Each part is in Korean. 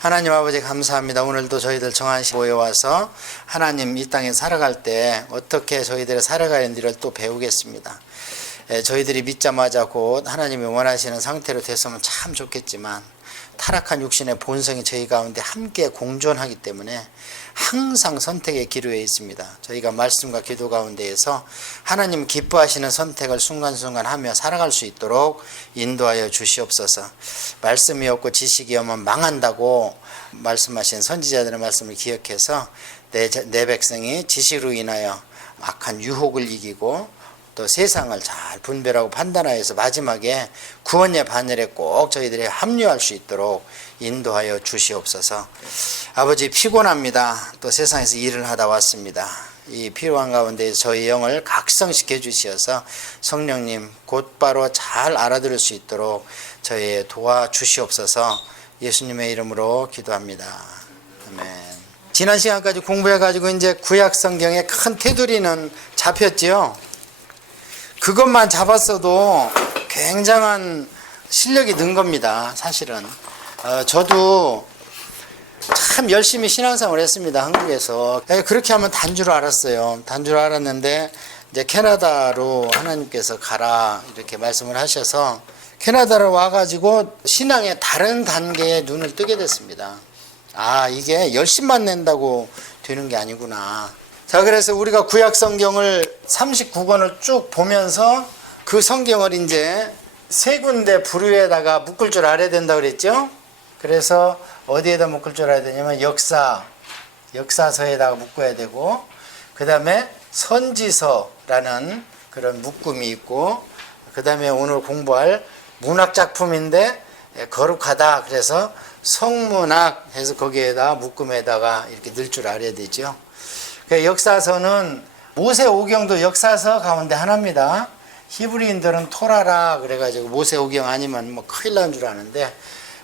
하나님 아버지 감사합니다. 오늘도 저희들 정한시 모여와서 하나님 이 땅에 살아갈 때 어떻게 저희들이 살아가야 하는지를 또 배우겠습니다. 저희들이 믿자마자 곧 하나님이 원하시는 상태로 됐으면 참 좋겠지만 타락한 육신의 본성이 저희 가운데 함께 공존하기 때문에 항상 선택의 기로에 있습니다. 저희가 말씀과 기도 가운데에서 하나님 기뻐하시는 선택을 순간순간 하며 살아갈 수 있도록 인도하여 주시옵소서. 말씀이 없고 지식이 없으면 망한다고 말씀하신 선지자들의 말씀을 기억해서 내 백성이 지식으로 인하여 악한 유혹을 이기고 또 세상을 잘 분별하고 판단하여서 마지막에 구원의 바늘에 꼭 저희들이 합류할 수 있도록 인도하여 주시옵소서. 아버지 피곤합니다. 또 세상에서 일을 하다 왔습니다. 이 필요한 가운데 저희 영을 각성시켜 주시어서 성령님 곧바로 잘 알아들을 수 있도록 저희 도와주시옵소서. 예수님의 이름으로 기도합니다. 아멘. 지난 시간까지 공부해가지고 이제 구약 성경의 큰 테두리는 잡혔지요. 그것만 잡았어도 굉장한 실력이 는 겁니다. 사실은 저도 참 열심히 신앙생활을 했습니다. 한국에서. 그렇게 하면 단 줄 알았어요. 단 줄 알았는데 이제 캐나다로 하나님께서 가라 이렇게 말씀을 하셔서 캐나다로 와가지고 신앙의 다른 단계에 눈을 뜨게 됐습니다. 아, 이게 열심만 낸다고 되는 게 아니구나. 자, 그래서 우리가 구약 성경을 39권을 쭉 보면서 그 성경을 이제 세 군데 부류에다가 묶을 줄 알아야 된다고 그랬죠? 그래서 어디에다 묶을 줄 알아야 되냐면 역사서에다가 묶어야 되고, 그 다음에 선지서라는 그런 묶음이 있고, 그 다음에 오늘 공부할 문학작품인데 거룩하다. 그래서 성문학 해서 거기에다 묶음에다가 이렇게 넣을 줄 알아야 되죠. 역사서는 모세오경도 역사서 가운데 하나입니다. 히브리인들은 토라라 그래가지고 모세오경 아니면 뭐 큰일 난 줄 아는데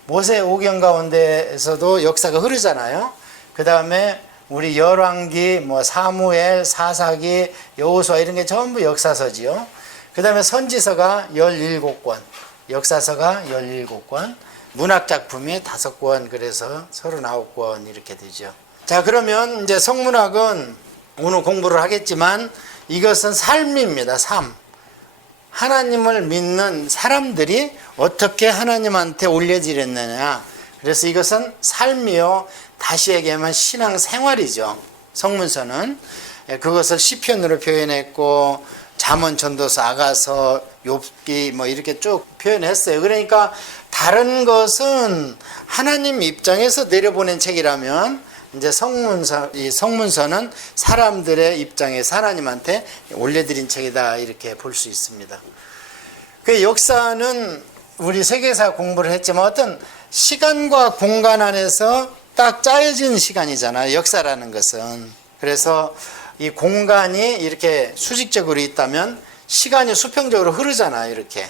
모세오경 가운데에서도 역사가 흐르잖아요. 그 다음에 우리 열왕기, 뭐 사무엘, 사사기, 여호수아 이런 게 전부 역사서지요. 그 다음에 선지서가 17권, 역사서가 17권, 문학작품이 5권, 그래서 39권 이렇게 되죠. 자, 그러면 이제 성문학은 오늘 공부를 하겠지만 이것은 삶입니다. 삶. 하나님을 믿는 사람들이 어떻게 하나님한테 올려지렸느냐. 그래서 이것은 삶이요. 다시 얘기하면 신앙생활이죠. 성문서는. 그것을 시편으로 표현했고 잠언, 전도서, 아가서, 욥기 뭐 이렇게 쭉 표현했어요. 그러니까 다른 것은 하나님 입장에서 내려보낸 책이라면 이제 이 성문서는 사람들의 입장에서 하나님한테 올려드린 책이다 이렇게 볼 수 있습니다. 그 역사는 우리 세계사 공부를 했지만 어떤 시간과 공간 안에서 딱 짜여진 시간이잖아요. 역사라는 것은. 그래서 이 공간이 이렇게 수직적으로 있다면 시간이 수평적으로 흐르잖아요. 이렇게.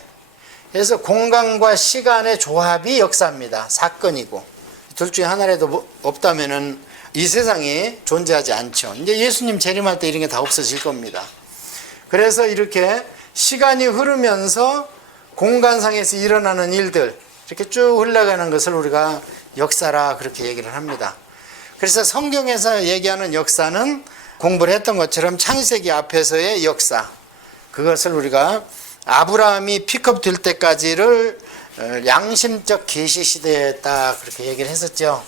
그래서 공간과 시간의 조합이 역사입니다. 사건이고. 둘 중에 하나라도 없다면은 이 세상이 존재하지 않죠. 이제 예수님 재림할 때 이런 게 다 없어질 겁니다. 그래서 이렇게 시간이 흐르면서 공간상에서 일어나는 일들 이렇게 쭉 흘러가는 것을 우리가 역사라 그렇게 얘기를 합니다. 그래서 성경에서 얘기하는 역사는 공부를 했던 것처럼 창세기 앞에서의 역사, 그것을 우리가 아브라함이 픽업 될 때까지를 양심적 계시 시대에 딱 그렇게 얘기를 했었죠.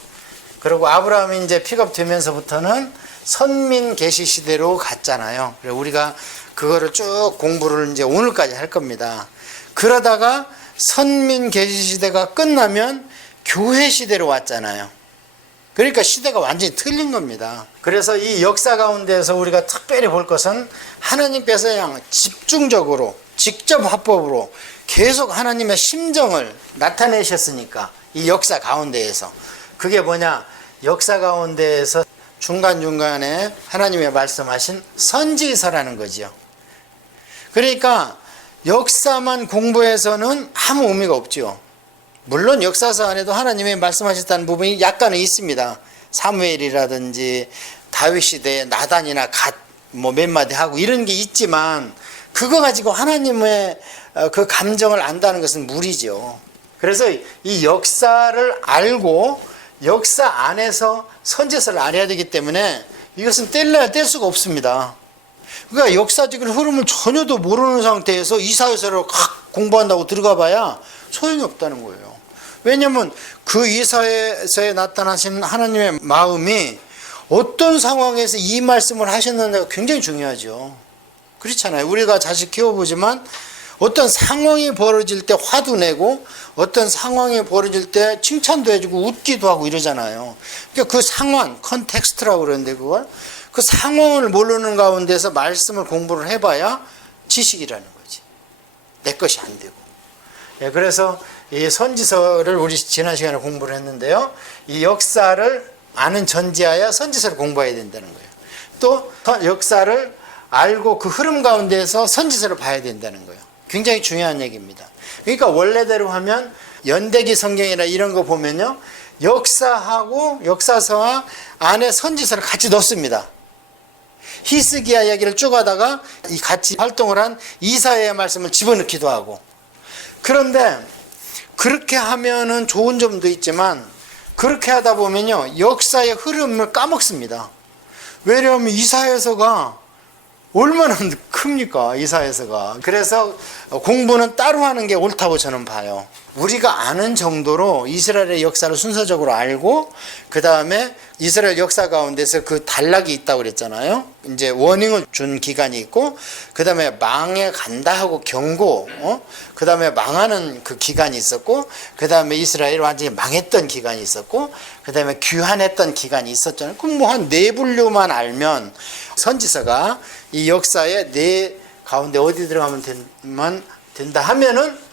그리고 아브라함이 이제 픽업 되면서부터는 선민 계시 시대로 갔잖아요. 그래서 우리가 그거를 쭉 공부를 이제 오늘까지 할 겁니다. 그러다가 선민 계시 시대가 끝나면 교회 시대로 왔잖아요. 그러니까 시대가 완전히 틀린 겁니다. 그래서 이 역사 가운데서 우리가 특별히 볼 것은 하나님께서 그냥 집중적으로 직접 화법으로 계속 하나님의 심정을 나타내셨으니까 이 역사 가운데에서 그게 뭐냐? 역사 가운데에서 중간중간에 하나님의 말씀하신 선지서라는 거죠. 그러니까 역사만 공부해서는 아무 의미가 없죠. 물론 역사서 안에도 하나님이 말씀하셨다는 부분이 약간은 있습니다. 사무엘이라든지 다윗 시대에 나단이나 갓 뭐 몇 마디 하고 이런 게 있지만 그거 가지고 하나님의 그 감정을 안다는 것은 무리죠. 그래서 이 역사를 알고 역사 안에서 선지서를 알아야 되기 때문에 이것은 뗄래야 뗄 수가 없습니다. 그러니까 역사적인 흐름을 전혀도 모르는 상태에서 이사야서를 공부한다고 들어가 봐야 소용이 없다는 거예요. 왜냐하면 그 이사야서에 나타나신 하나님의 마음이 어떤 상황에서 이 말씀을 하셨느냐가 굉장히 중요하죠. 그렇잖아요. 우리가 자식 키워보지만 어떤 상황이 벌어질 때 화도 내고 어떤 상황이 벌어질 때 칭찬도 해주고 웃기도 하고 이러잖아요. 그러니까 그 상황, 컨텍스트라고 그러는데 그걸 그 상황을 모르는 가운데서 말씀을 공부를 해봐야 지식이라는 거지. 내 것이 안 되고. 예, 그래서 이 선지서를 우리 지난 시간에 공부를 했는데요. 이 역사를 아는 전제하에 선지서를 공부해야 된다는 거예요. 또 역사를 알고 그 흐름 가운데서 선지서를 봐야 된다는 거예요. 굉장히 중요한 얘기입니다. 그러니까 원래대로 하면 연대기 성경이나 이런 거 보면요. 역사하고 역사서와 안에 선지서를 같이 넣습니다. 히스기야 이야기를 쭉 하다가 이 같이 활동을 한 이사야의 말씀을 집어넣기도 하고. 그런데 그렇게 하면은 좋은 점도 있지만 그렇게 하다 보면요. 역사의 흐름을 까먹습니다. 왜냐하면 이사야서가 얼마나 큽니까? 이사야서가. 그래서 공부는 따로 하는 게 옳다고 저는 봐요. 우리가 아는 정도로 이스라엘의 역사를 순서적으로 알고 그 다음에 이스라엘 역사 가운데서 그 단락이 있다고 그랬잖아요. 이제 워닝을 준 기간이 있고 그 다음에 망해 간다 하고 경고, 그 다음에 망하는 그 기간이 있었고 그 다음에 이스라엘이 완전히 망했던 기간이 있었고 그 다음에 귀환했던 기간이 있었잖아요. 그럼 뭐 한 네 분류만 알면 선지서가 이 역사의 네 가운데 어디 들어가면 된다 하면은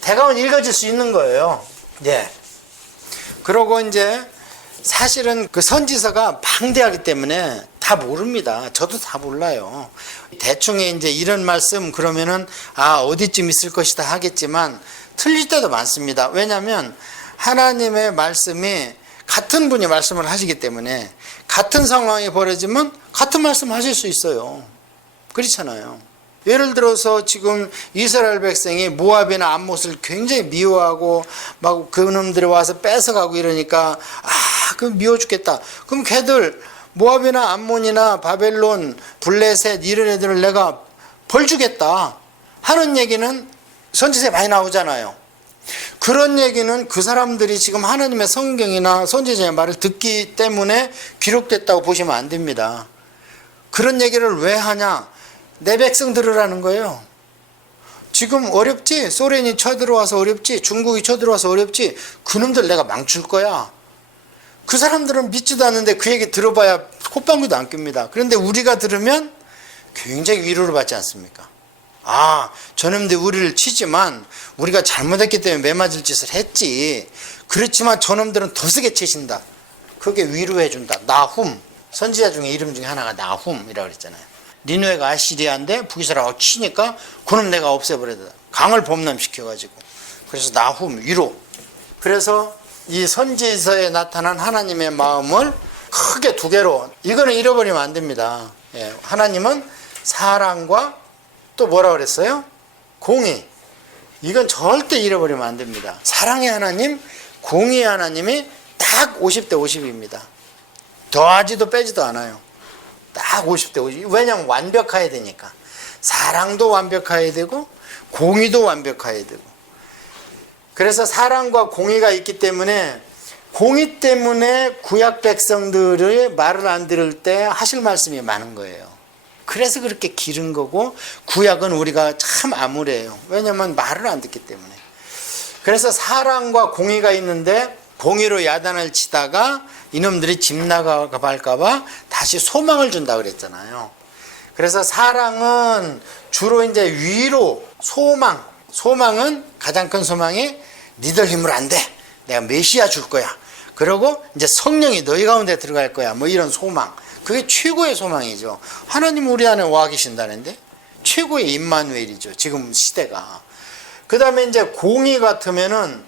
대강은 읽어질 수 있는 거예요. 예. 그러고 이제 사실은 그 선지서가 방대하기 때문에 다 모릅니다. 저도 다 몰라요. 대충에 이제 이런 말씀 그러면은 어디쯤 있을 것이다 하겠지만 틀릴 때도 많습니다. 왜냐하면 하나님의 말씀이 같은 분이 말씀을 하시기 때문에 같은 상황이 벌어지면 같은 말씀을 하실 수 있어요. 그렇잖아요. 예를 들어서 지금 이스라엘 백성이 모압이나 암못을 굉장히 미워하고 막 그놈들이 와서 뺏어가고 이러니까 그 미워 죽겠다. 그럼 걔들 모압이나 암몬이나 바벨론, 블레셋 이런 애들을 내가 벌 주겠다 하는 얘기는 선지서에 많이 나오잖아요. 그런 얘기는 그 사람들이 지금 하나님의 성경이나 선지자의 말을 듣기 때문에 기록됐다고 보시면 안 됩니다. 그런 얘기를 왜 하냐? 내 백성 들으라는 거예요. 지금 어렵지? 소련이 쳐들어와서 어렵지? 중국이 쳐들어와서 어렵지? 그놈들 내가 망칠 거야. 그 사람들은 믿지도 않는데 그 얘기 들어봐야 콧방귀도 안 낍니다. 그런데 우리가 들으면 굉장히 위로를 받지 않습니까? 저놈들 우리를 치지만 우리가 잘못했기 때문에 매맞을 짓을 했지. 그렇지만 저놈들은 더 세게 치신다. 그게 위로해준다. 나훔. 선지자 중에 이름 중에 하나가 나훔이라고 그랬잖아요. 니누에가 아시리아인데 북이스라엘하고 치니까 그놈 내가 없애버려야 돼. 강을 범람시켜가지고. 그래서 나훔, 위로. 그래서 이 선지서에 나타난 하나님의 마음을 크게 두 개로, 이거는 잃어버리면 안 됩니다. 하나님은 사랑과 또 뭐라 그랬어요? 공의. 이건 절대 잃어버리면 안 됩니다. 사랑의 하나님, 공의의 하나님이 딱 50대 50입니다. 더하지도 빼지도 않아요. 딱 50대 50. 왜냐하면 완벽해야 되니까. 사랑도 완벽해야 되고 공의도 완벽해야 되고. 그래서 사랑과 공의가 있기 때문에 공의 때문에 구약 백성들의 말을 안 들을 때 하실 말씀이 많은 거예요. 그래서 그렇게 기른 거고 구약은 우리가 참 암울해요. 왜냐하면 말을 안 듣기 때문에. 그래서 사랑과 공의가 있는데 공의로 야단을 치다가 이놈들이 집 나갈까 봐 다시 소망을 준다 그랬잖아요. 그래서 사랑은 주로 이제 위로, 소망은 가장 큰 소망이 니들 힘으로 안 돼. 내가 메시아 줄 거야. 그리고 이제 성령이 너희 가운데 들어갈 거야. 뭐 이런 소망. 그게 최고의 소망이죠. 하나님 우리 안에 와 계신다는데 최고의 임마누엘이죠. 지금 시대가. 그 다음에 이제 공의 같으면은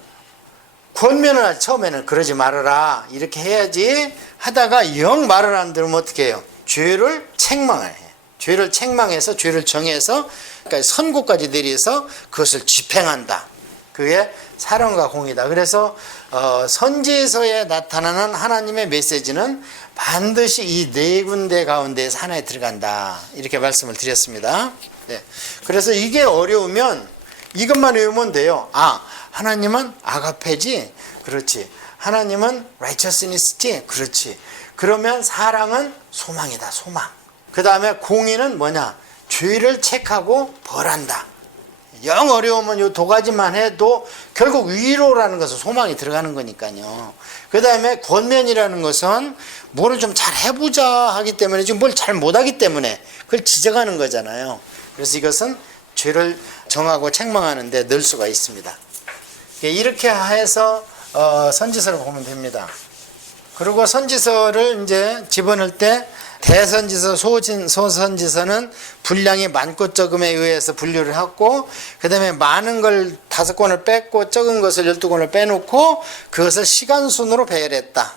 권면을 처음에는 그러지 말아라 이렇게 해야지 하다가 영 말을 안 들으면 어떻게 해요? 죄를 책망을 해요. 죄를 책망해서 죄를 정해서 그러니까 선고까지 내려서 그것을 집행한다. 그게 사랑과 공의다. 그래서 선지서에 나타나는 하나님의 메시지는 반드시 이 네 군데 가운데 하나에 들어간다. 이렇게 말씀을 드렸습니다. 네. 그래서 이게 어려우면 이것만 외우면 돼요. 아, 하나님은 아가페지? 그렇지. 하나님은 righteousness지? 그렇지. 그러면 사랑은 소망이다. 소망. 그 다음에 공의는 뭐냐? 죄를 책하고 벌한다. 영 어려우면 요 두 가지만 해도 결국 위로라는 것은 소망이 들어가는 거니까요. 그 다음에 권면이라는 것은 뭐를 좀 잘 해보자 하기 때문에 지금 뭘 잘 못하기 때문에 그걸 지적하는 거잖아요. 그래서 이것은 죄를 정하고 책망하는 데 넣을 수가 있습니다. 이렇게 해서 선지서를 보면 됩니다. 그리고 선지서를 이제 집어넣을 때 대선지서, 소선지서는 분량이 많고 적음에 의해서 분류를 하고, 그 다음에 많은 걸 5권을 뺐고 적은 것을 12권을 빼놓고 그것을 시간순으로 배열했다.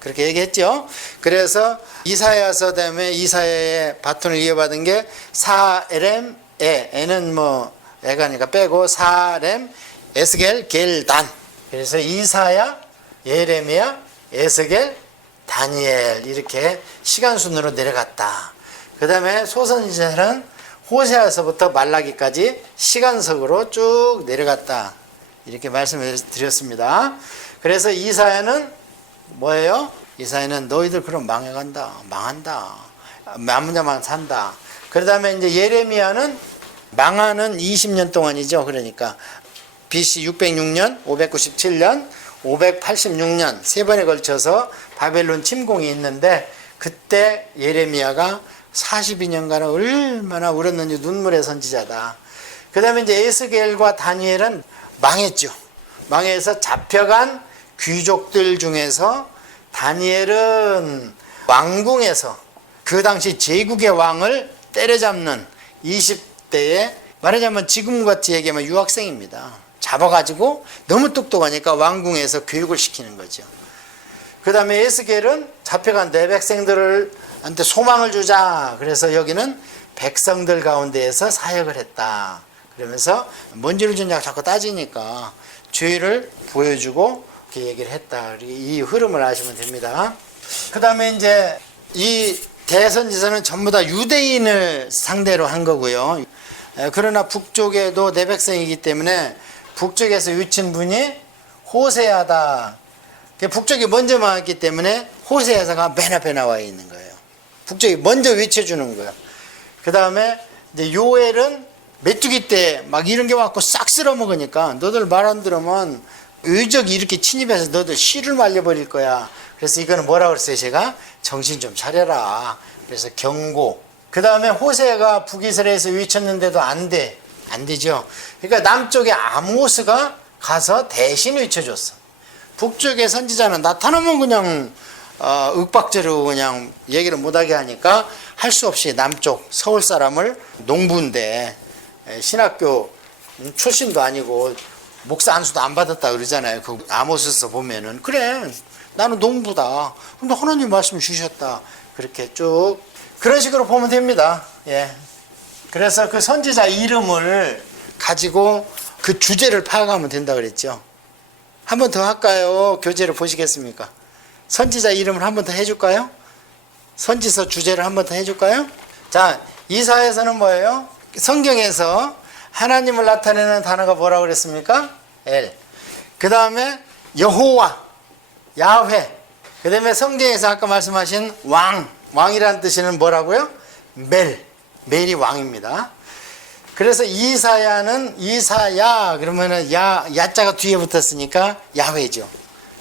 그렇게 얘기했죠. 그래서 이사야서 다음에 이사야의 바톤을 이어받은 게 사렘, 에는 뭐 애가니까 빼고 사렘, 에스겔, 겔단. 그래서 이사야, 예레미야, 에스겔, 다니엘 이렇게 시간순으로 내려갔다. 그 다음에 소선지서는 호세아서부터 말라기까지 시간석으로 쭉 내려갔다. 이렇게 말씀을 드렸습니다. 그래서 이사야는 뭐예요? 이사야는 너희들 그럼 망해간다. 망한다. 남자만 산다. 그 다음에 이제 예레미야는 망하는 20년 동안이죠. 그러니까 BC 606년, 597년, 586년 세 번에 걸쳐서 바벨론 침공이 있는데 그때 예레미야가 42년간 얼마나 울었는지 눈물의 선지자다. 그 다음에 이제 에스겔과 다니엘은 망했죠. 망해서 잡혀간 귀족들 중에서 다니엘은 왕궁에서 그 당시 제국의 왕을 때려잡는 20대에 말하자면 지금같이 얘기하면 유학생입니다. 잡아가지고 너무 똑똑하니까 왕궁에서 교육을 시키는 거죠. 그 다음에 에스겔은 잡혀간 내 백성들한테 소망을 주자. 그래서 여기는 백성들 가운데에서 사역을 했다. 그러면서 뭔지를 주냐고 자꾸 따지니까 죄를 보여주고 이렇게 얘기를 했다. 이 흐름을 아시면 됩니다. 그 다음에 이제 이 대선지서는 전부 다 유대인을 상대로 한 거고요. 그러나 북쪽에도 내 백성이기 때문에 북쪽에서 위친 분이 호세아다. 북쪽이 먼저 망했기 때문에 호세아서가 맨 앞에 나와 있는 거예요. 북쪽이 먼저 외쳐주는 거예요. 그 다음에 이제 요엘은 메뚜기 때 막 이런 게 왔고 싹 쓸어 먹으니까 너들 말 안 들으면 의적이 이렇게 침입해서 너들 씨를 말려버릴 거야. 그래서 이거는 뭐라고 그랬어요? 제가 정신 좀 차려라. 그래서 경고. 그 다음에 호세가 북이스라엘에서 외쳤는데도 안 돼. 안 되죠. 그러니까 남쪽에 아모스가 가서 대신 외쳐줬어. 북쪽의 선지자는 나타나면 그냥 윽박지르고 그냥 얘기를 못하게 하니까 할 수 없이 남쪽 서울 사람을 농부인데 신학교 출신도 아니고 목사 안수도 안 받았다 그러잖아요. 그 아모스서 보면은 그래 나는 농부다. 근데 하나님 말씀 주셨다. 그렇게 쭉 그런 식으로 보면 됩니다. 예. 그래서 그 선지자 이름을 가지고 그 주제를 파악하면 된다 그랬죠. 한 번 더 할까요? 교재를 보시겠습니까? 선지자 이름을 한 번 더 해줄까요? 선지서 주제를 한 번 더 해줄까요? 자, 이사야서는 뭐예요? 성경에서 하나님을 나타내는 단어가 뭐라고 그랬습니까? 엘. 그 다음에 여호와, 야훼. 그 다음에 성경에서 아까 말씀하신 왕이라는 뜻은 뭐라고요? 멜이 왕입니다. 그래서 이사야는 이사야 그러면은 야자가 뒤에 붙었으니까 야훼죠.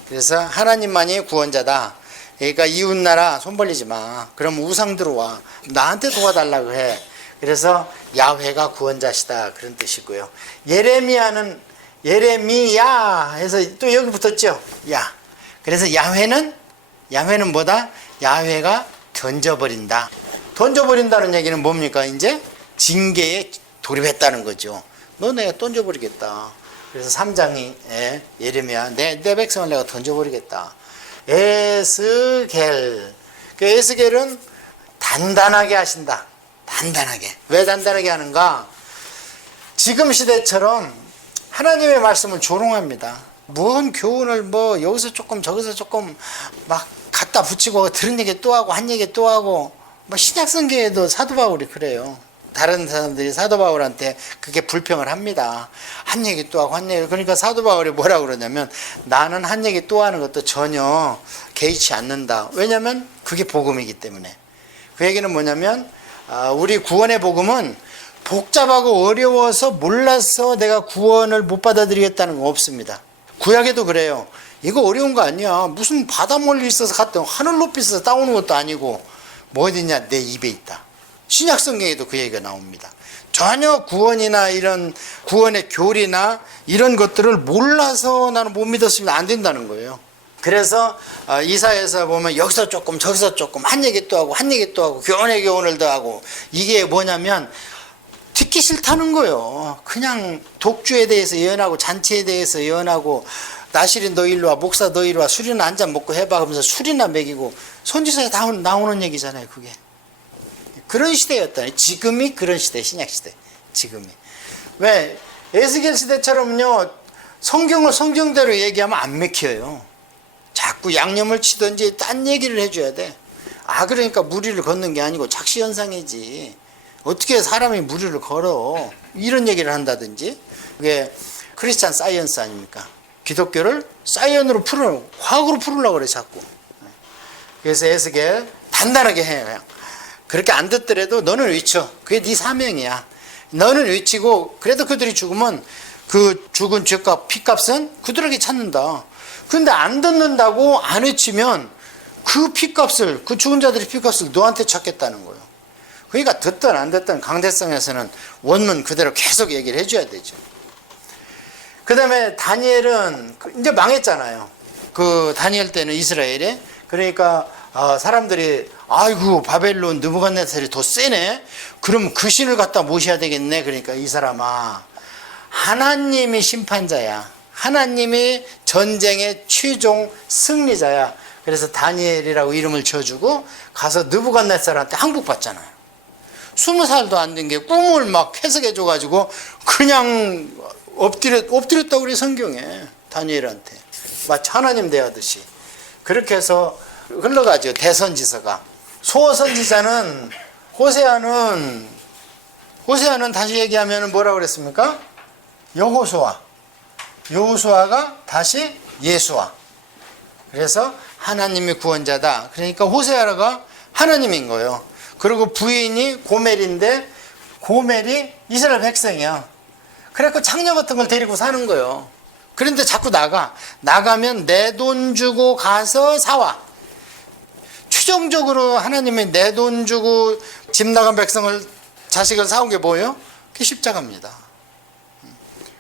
그래서 하나님만이 구원자다. 그러니까 이웃나라 손 벌리지 마. 그럼 우상 들어와. 나한테 도와달라고 해. 그래서 야훼가 구원자시다 그런 뜻이고요. 예레미야는 예레미야 해서 또 여기 붙었죠. 야. 그래서 야훼는 뭐다? 야훼가 던져버린다. 던져버린다는 얘기는 뭡니까? 이제 징계에 돌입했다는 거죠. 너 내가 던져버리겠다. 그래서 3장이 예레미야 내 백성을 내가 던져버리겠다. 에스겔. 그 에스겔은 단단하게 하신다. 단단하게. 왜 단단하게 하는가? 지금 시대처럼 하나님의 말씀을 조롱합니다. 뭔 교훈을 뭐 여기서 조금 저기서 조금 막 갖다 붙이고 들은 얘기 또 하고 한 얘기 또 하고 뭐 신약성경에도 사도 바울이 그래요. 다른 사람들이 사도 바울한테 그게 불평을 합니다. 한 얘기 또 하고 한 얘기. 그러니까 사도 바울이 뭐라고 그러냐면 나는 한 얘기 또 하는 것도 전혀 개의치 않는다. 왜냐하면 그게 복음이기 때문에. 그 얘기는 뭐냐면 우리 구원의 복음은 복잡하고 어려워서 몰라서 내가 구원을 못 받아들이겠다는 거 없습니다. 구약에도 그래요. 이거 어려운 거 아니야. 무슨 바다 멀리 있어서 갔던 하늘 높이 있어서 따오는 것도 아니고 뭐 어디냐 내 입에 있다. 신약성경에도 그 얘기가 나옵니다. 전혀 구원이나 이런 구원의 교리나 이런 것들을 몰라서 나는 못 믿었으면 안 된다는 거예요. 그래서 이사야에서 보면 여기서 조금 저기서 조금 한 얘기 또 하고 한 얘기 또 하고 교훈의 교훈을 더 하고 이게 뭐냐면 듣기 싫다는 거예요. 그냥 독주에 대해서 예언하고 잔치에 대해서 예언하고 나실이 너 일로 와 목사 너 일로 와 술이나 한 잔 먹고 해봐 하면서 술이나 먹이고 선지서에 나오는 얘기잖아요. 그게 그런 시대였다. 지금이 그런 시대, 신약 시대. 지금이 왜 에스겔 시대처럼요 성경을 성경대로 얘기하면 안 맥혀요. 자꾸 양념을 치든지 딴 얘기를 해줘야 돼. 그러니까 무리를 걷는 게 아니고 작시현상이지. 어떻게 사람이 무리를 걸어 이런 얘기를 한다든지. 그게 크리스찬 사이언스 아닙니까? 기독교를 사이언으로 과학으로 풀으려고 그래 자꾸. 그래서 에스겔 단단하게 해요. 그냥. 그렇게 안 듣더라도 너는 외쳐. 그게 네 사명이야. 너는 외치고 그래도 그들이 죽으면 그 죽은 죄값 피값은 그들에게 찾는다. 근데 안 듣는다고 안 외치면 그 피값을 그 죽은 자들의 피값을 너한테 찾겠다는 거예요. 그러니까 듣든 안 듣든 강대성에서는 원문 그대로 계속 얘기를 해줘야 되죠. 그 다음에 다니엘은 이제 망했잖아요. 그 다니엘 때는 이스라엘에. 그러니까 사람들이 아이고 바벨론 느부갓네살이 더 세네. 그럼 그 신을 갖다 모셔야 되겠네. 그러니까 이 사람아 하나님이 심판자야. 하나님이 전쟁의 최종 승리자야. 그래서 다니엘이라고 이름을 지어주고 가서 느부갓네살한테 항복받잖아요. 20살도 안 된 게 꿈을 막 해석해줘가지고 그냥 엎드렸다고 그래 성경에 다니엘한테 마치 하나님 대하듯이 그렇게 해서 흘러가죠. 대선지서가. 소선지자는 호세아는 다시 얘기하면 뭐라고 그랬습니까? 여호수아가 다시 예수아. 그래서 하나님이 구원자다. 그러니까 호세아가 하나님인 거예요. 그리고 부인이 고멜인데 고멜이 이스라엘 백성이야. 그래서 창녀 같은 걸 데리고 사는 거예요. 그런데 자꾸 나가면 내 돈 주고 가서 사와. 최종적으로 하나님이 내 돈 주고 집 나간 자식을 사온 게 뭐예요? 그게 십자가입니다.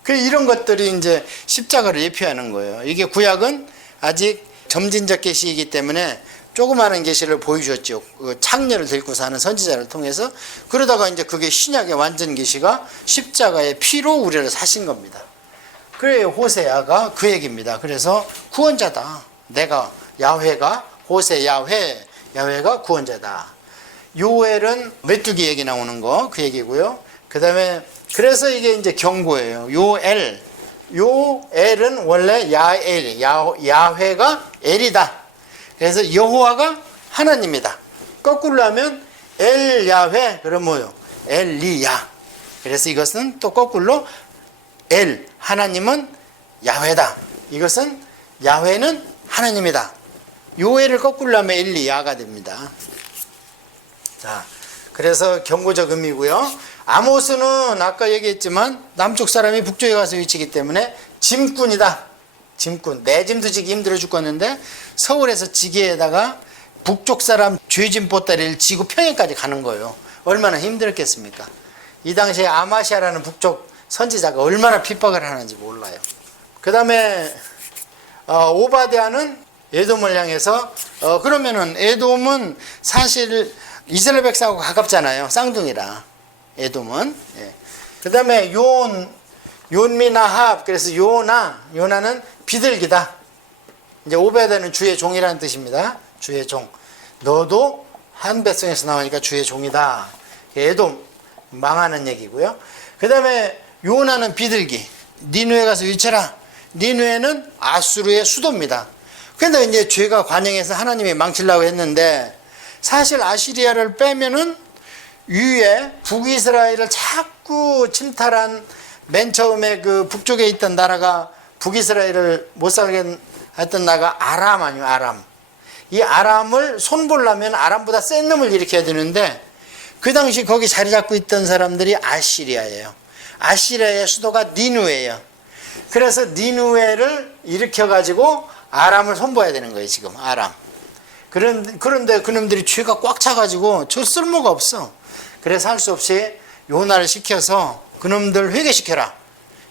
이런 것들이 이제 십자가를 예표하는 거예요. 이게 구약은 아직 점진적 계시이기 때문에 조그마한 계시를 보여줬죠. 그 창녀를 데리고 사는 선지자를 통해서. 그러다가 이제 그게 신약의 완전 계시가 십자가의 피로 우리를 사신 겁니다. 그래 호세아가 그 얘기입니다. 그래서 구원자다. 내가 야훼가 야훼가 구원자다. 요엘은 메뚜기 얘기 나오는 거 그 얘기고요. 그 다음에 그래서 이게 이제 경고예요. 요엘은 원래 야훼가 엘이다. 그래서 여호와가 하나님이다. 거꾸로 하면 야훼 그럼 뭐요? 엘리야. 그래서 이것은 또 거꾸로 하나님은 야훼다. 이것은 야훼는 하나님이다. 요엘을 거꾸로 하면 엘리야가 됩니다. 자, 그래서 경고적 의미고요. 아모스는 아까 얘기했지만 남쪽 사람이 북쪽에 가서 위치기 때문에 짐꾼이다. 짐꾼. 내 짐도 지기 힘들어 죽겠는데 서울에서 지게에다가 북쪽 사람 죄짐 보따리를 지고 평양까지 가는 거예요. 얼마나 힘들었겠습니까? 이 당시에 아마시아라는 북쪽 선지자가 얼마나 핍박을 하는지 몰라요. 그 다음에 오바댜는 에돔을 향해서 그러면은 에돔은 사실 이스라엘 백성하고 가깝잖아요. 쌍둥이라 에돔은. 예. 그 다음에 요미나합. 그래서 요나는 비둘기다. 이제 오베드는 주의 종이라는 뜻입니다. 주의 종. 너도 한 백성에서 나오니까 주의 종이다. 에돔 망하는 얘기고요. 그 다음에 요나는 비둘기. 니누에 가서 위쳐라. 니누에는 아수르의 수도입니다. 그런데 이제 죄가 관영해서 하나님이 망치려고 했는데, 사실 아시리아를 빼면은 위에 북이스라엘을 자꾸 침탈한 맨 처음에 그 북쪽에 있던 나라가 북이스라엘을 못 살게 했던 나라가 아람 아니에요, 아람. 이 아람을 손보려면 아람보다 센 놈을 일으켜야 되는데, 그 당시 거기 자리 잡고 있던 사람들이 아시리아예요. 아시리아의 수도가 니누에예요. 그래서 니누에를 일으켜가지고 아람을 손보아야 되는 거예요, 지금 아람. 그런데 그놈들이 죄가 꽉 차가지고 저 쓸모가 없어. 그래서 할 수 없이 요나를 시켜서 그놈들 회개시켜라.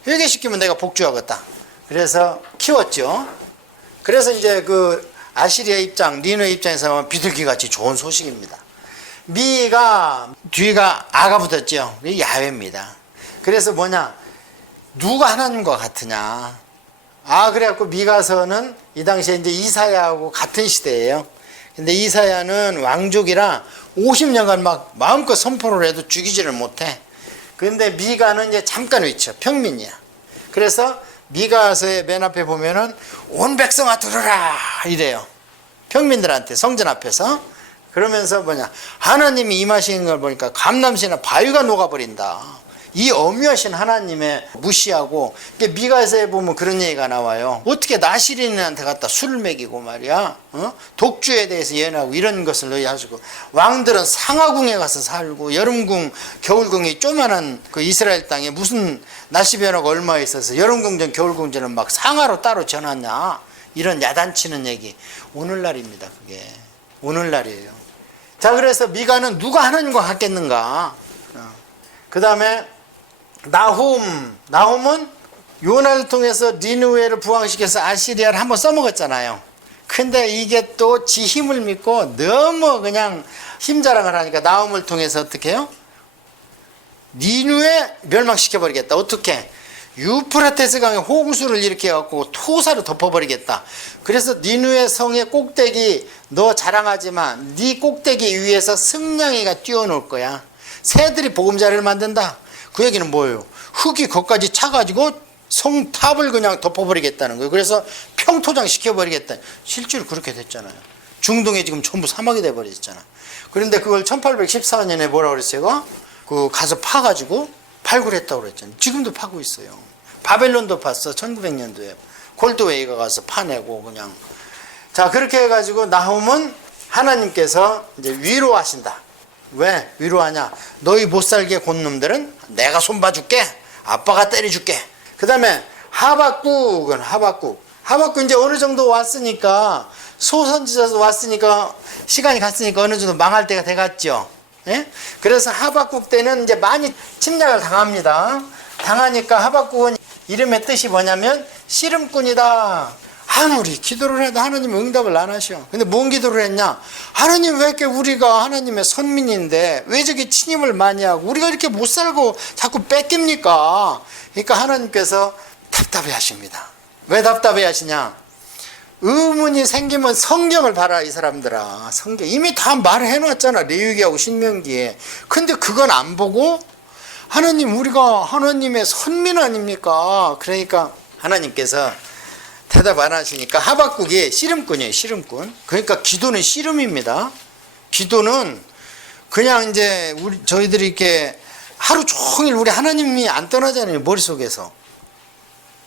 회개시키면 내가 복주하겠다. 그래서 키웠죠. 그래서 이제 그 아시리아 입장, 니누의 입장에서 보면 비둘기같이 좋은 소식입니다. 미가 뒤가 아가 붙었죠. 이게 야훼입니다. 그래서 뭐냐, 누가 하나님과 같으냐. 그래갖고 미가서는 이 당시에 이제 이사야하고 같은 시대예요. 근데 이사야는 왕족이라 50년간 막 마음껏 선포를 해도 죽이지를 못해. 근데 미가는 이제 잠깐 위쳐, 평민이야. 그래서 미가서의 맨 앞에 보면은 온 백성아 들으라 이래요. 평민들한테 성전 앞에서. 그러면서 뭐냐, 하나님이 임하시는 걸 보니까 감람신이나 바위가 녹아버린다. 이 엄유하신 하나님의 무시하고, 미가서에 보면 그런 얘기가 나와요. 어떻게 나시린한테 갖다 술을 먹이고 말이야, 독주에 대해서 예언하고 이런 것을 너희 하시고, 왕들은 상하궁에 가서 살고 여름궁 겨울궁이 조만한 그 이스라엘 땅에 무슨 날씨 변화가 얼마 있어서 여름궁전 겨울궁전은 막 상하로 따로 전하냐, 이런 야단치는 얘기. 오늘날입니다. 그게 오늘날이에요. 자, 그래서 미가는 누가 하나님과 같겠는가. 그 다음에 나훔은 요나를 통해서 니느웨를 부황시켜서 아시리아를 한번 써먹었잖아요. 근데 이게 또 지 힘을 믿고 너무 그냥 힘자랑을 하니까 나훔을 통해서 어떻게 해요? 니느웨 멸망시켜버리겠다. 어떻게? 유프라테스 강에 홍수를 일으켜갖고 토사를 덮어버리겠다. 그래서 니느웨 성의 꼭대기, 너 자랑하지만 네 꼭대기 위에서 승냥이가 뛰어놀 거야. 새들이 보금자리를 만든다. 그 얘기는 뭐예요? 흙이 거기까지 차가지고 성탑을 그냥 덮어버리겠다는 거예요. 그래서 평토장 시켜버리겠다. 실제로 그렇게 됐잖아요. 중동에 지금 전부 사막이 돼버렸잖아. 그런데 그걸 1814년에 뭐라고 그랬어요? 그 가서 파가지고 발굴했다고 그랬잖아요. 지금도 파고 있어요. 바벨론도 팠어. 1900년도에 골드웨이가 가서 파내고 그냥. 자, 그렇게 해가지고 나훔은 하나님께서 이제 위로하신다. 왜 위로하냐? 너희 못살게 곤 놈들은 내가 손봐줄게. 아빠가 때려줄게. 그 다음에 하박국은 하박국 이제 어느 정도 왔으니까, 소선지자도 왔으니까, 시간이 갔으니까 어느 정도 망할 때가 돼갔죠. 예? 그래서 하박국 때는 이제 많이 침략을 당합니다. 당하니까 하박국은 이름의 뜻이 뭐냐면 씨름꾼이다. 아무리 기도를 해도 하나님 응답을 안 하셔. 근데 뭔 기도를 했냐? 하나님 왜 이렇게 우리가 하나님의 선민인데 왜 저기 침입을 많이 하고 우리가 이렇게 못 살고 자꾸 뺏깁니까? 그러니까 하나님께서 답답해 하십니다. 왜 답답해 하시냐? 의문이 생기면 성경을 봐라. 이 사람들아, 성경 이미 다 말해 놨잖아. 레위기하고 신명기에. 근데 그건 안 보고 하나님, 우리가 하나님의 선민 아닙니까? 그러니까 하나님께서 대답 안 하시니까 하박국이 씨름꾼이에요. 씨름꾼. 그러니까 기도는 씨름입니다. 기도는 그냥 이제 저희들이 이렇게 하루 종일 우리 하나님이 안 떠나잖아요. 머릿속에서.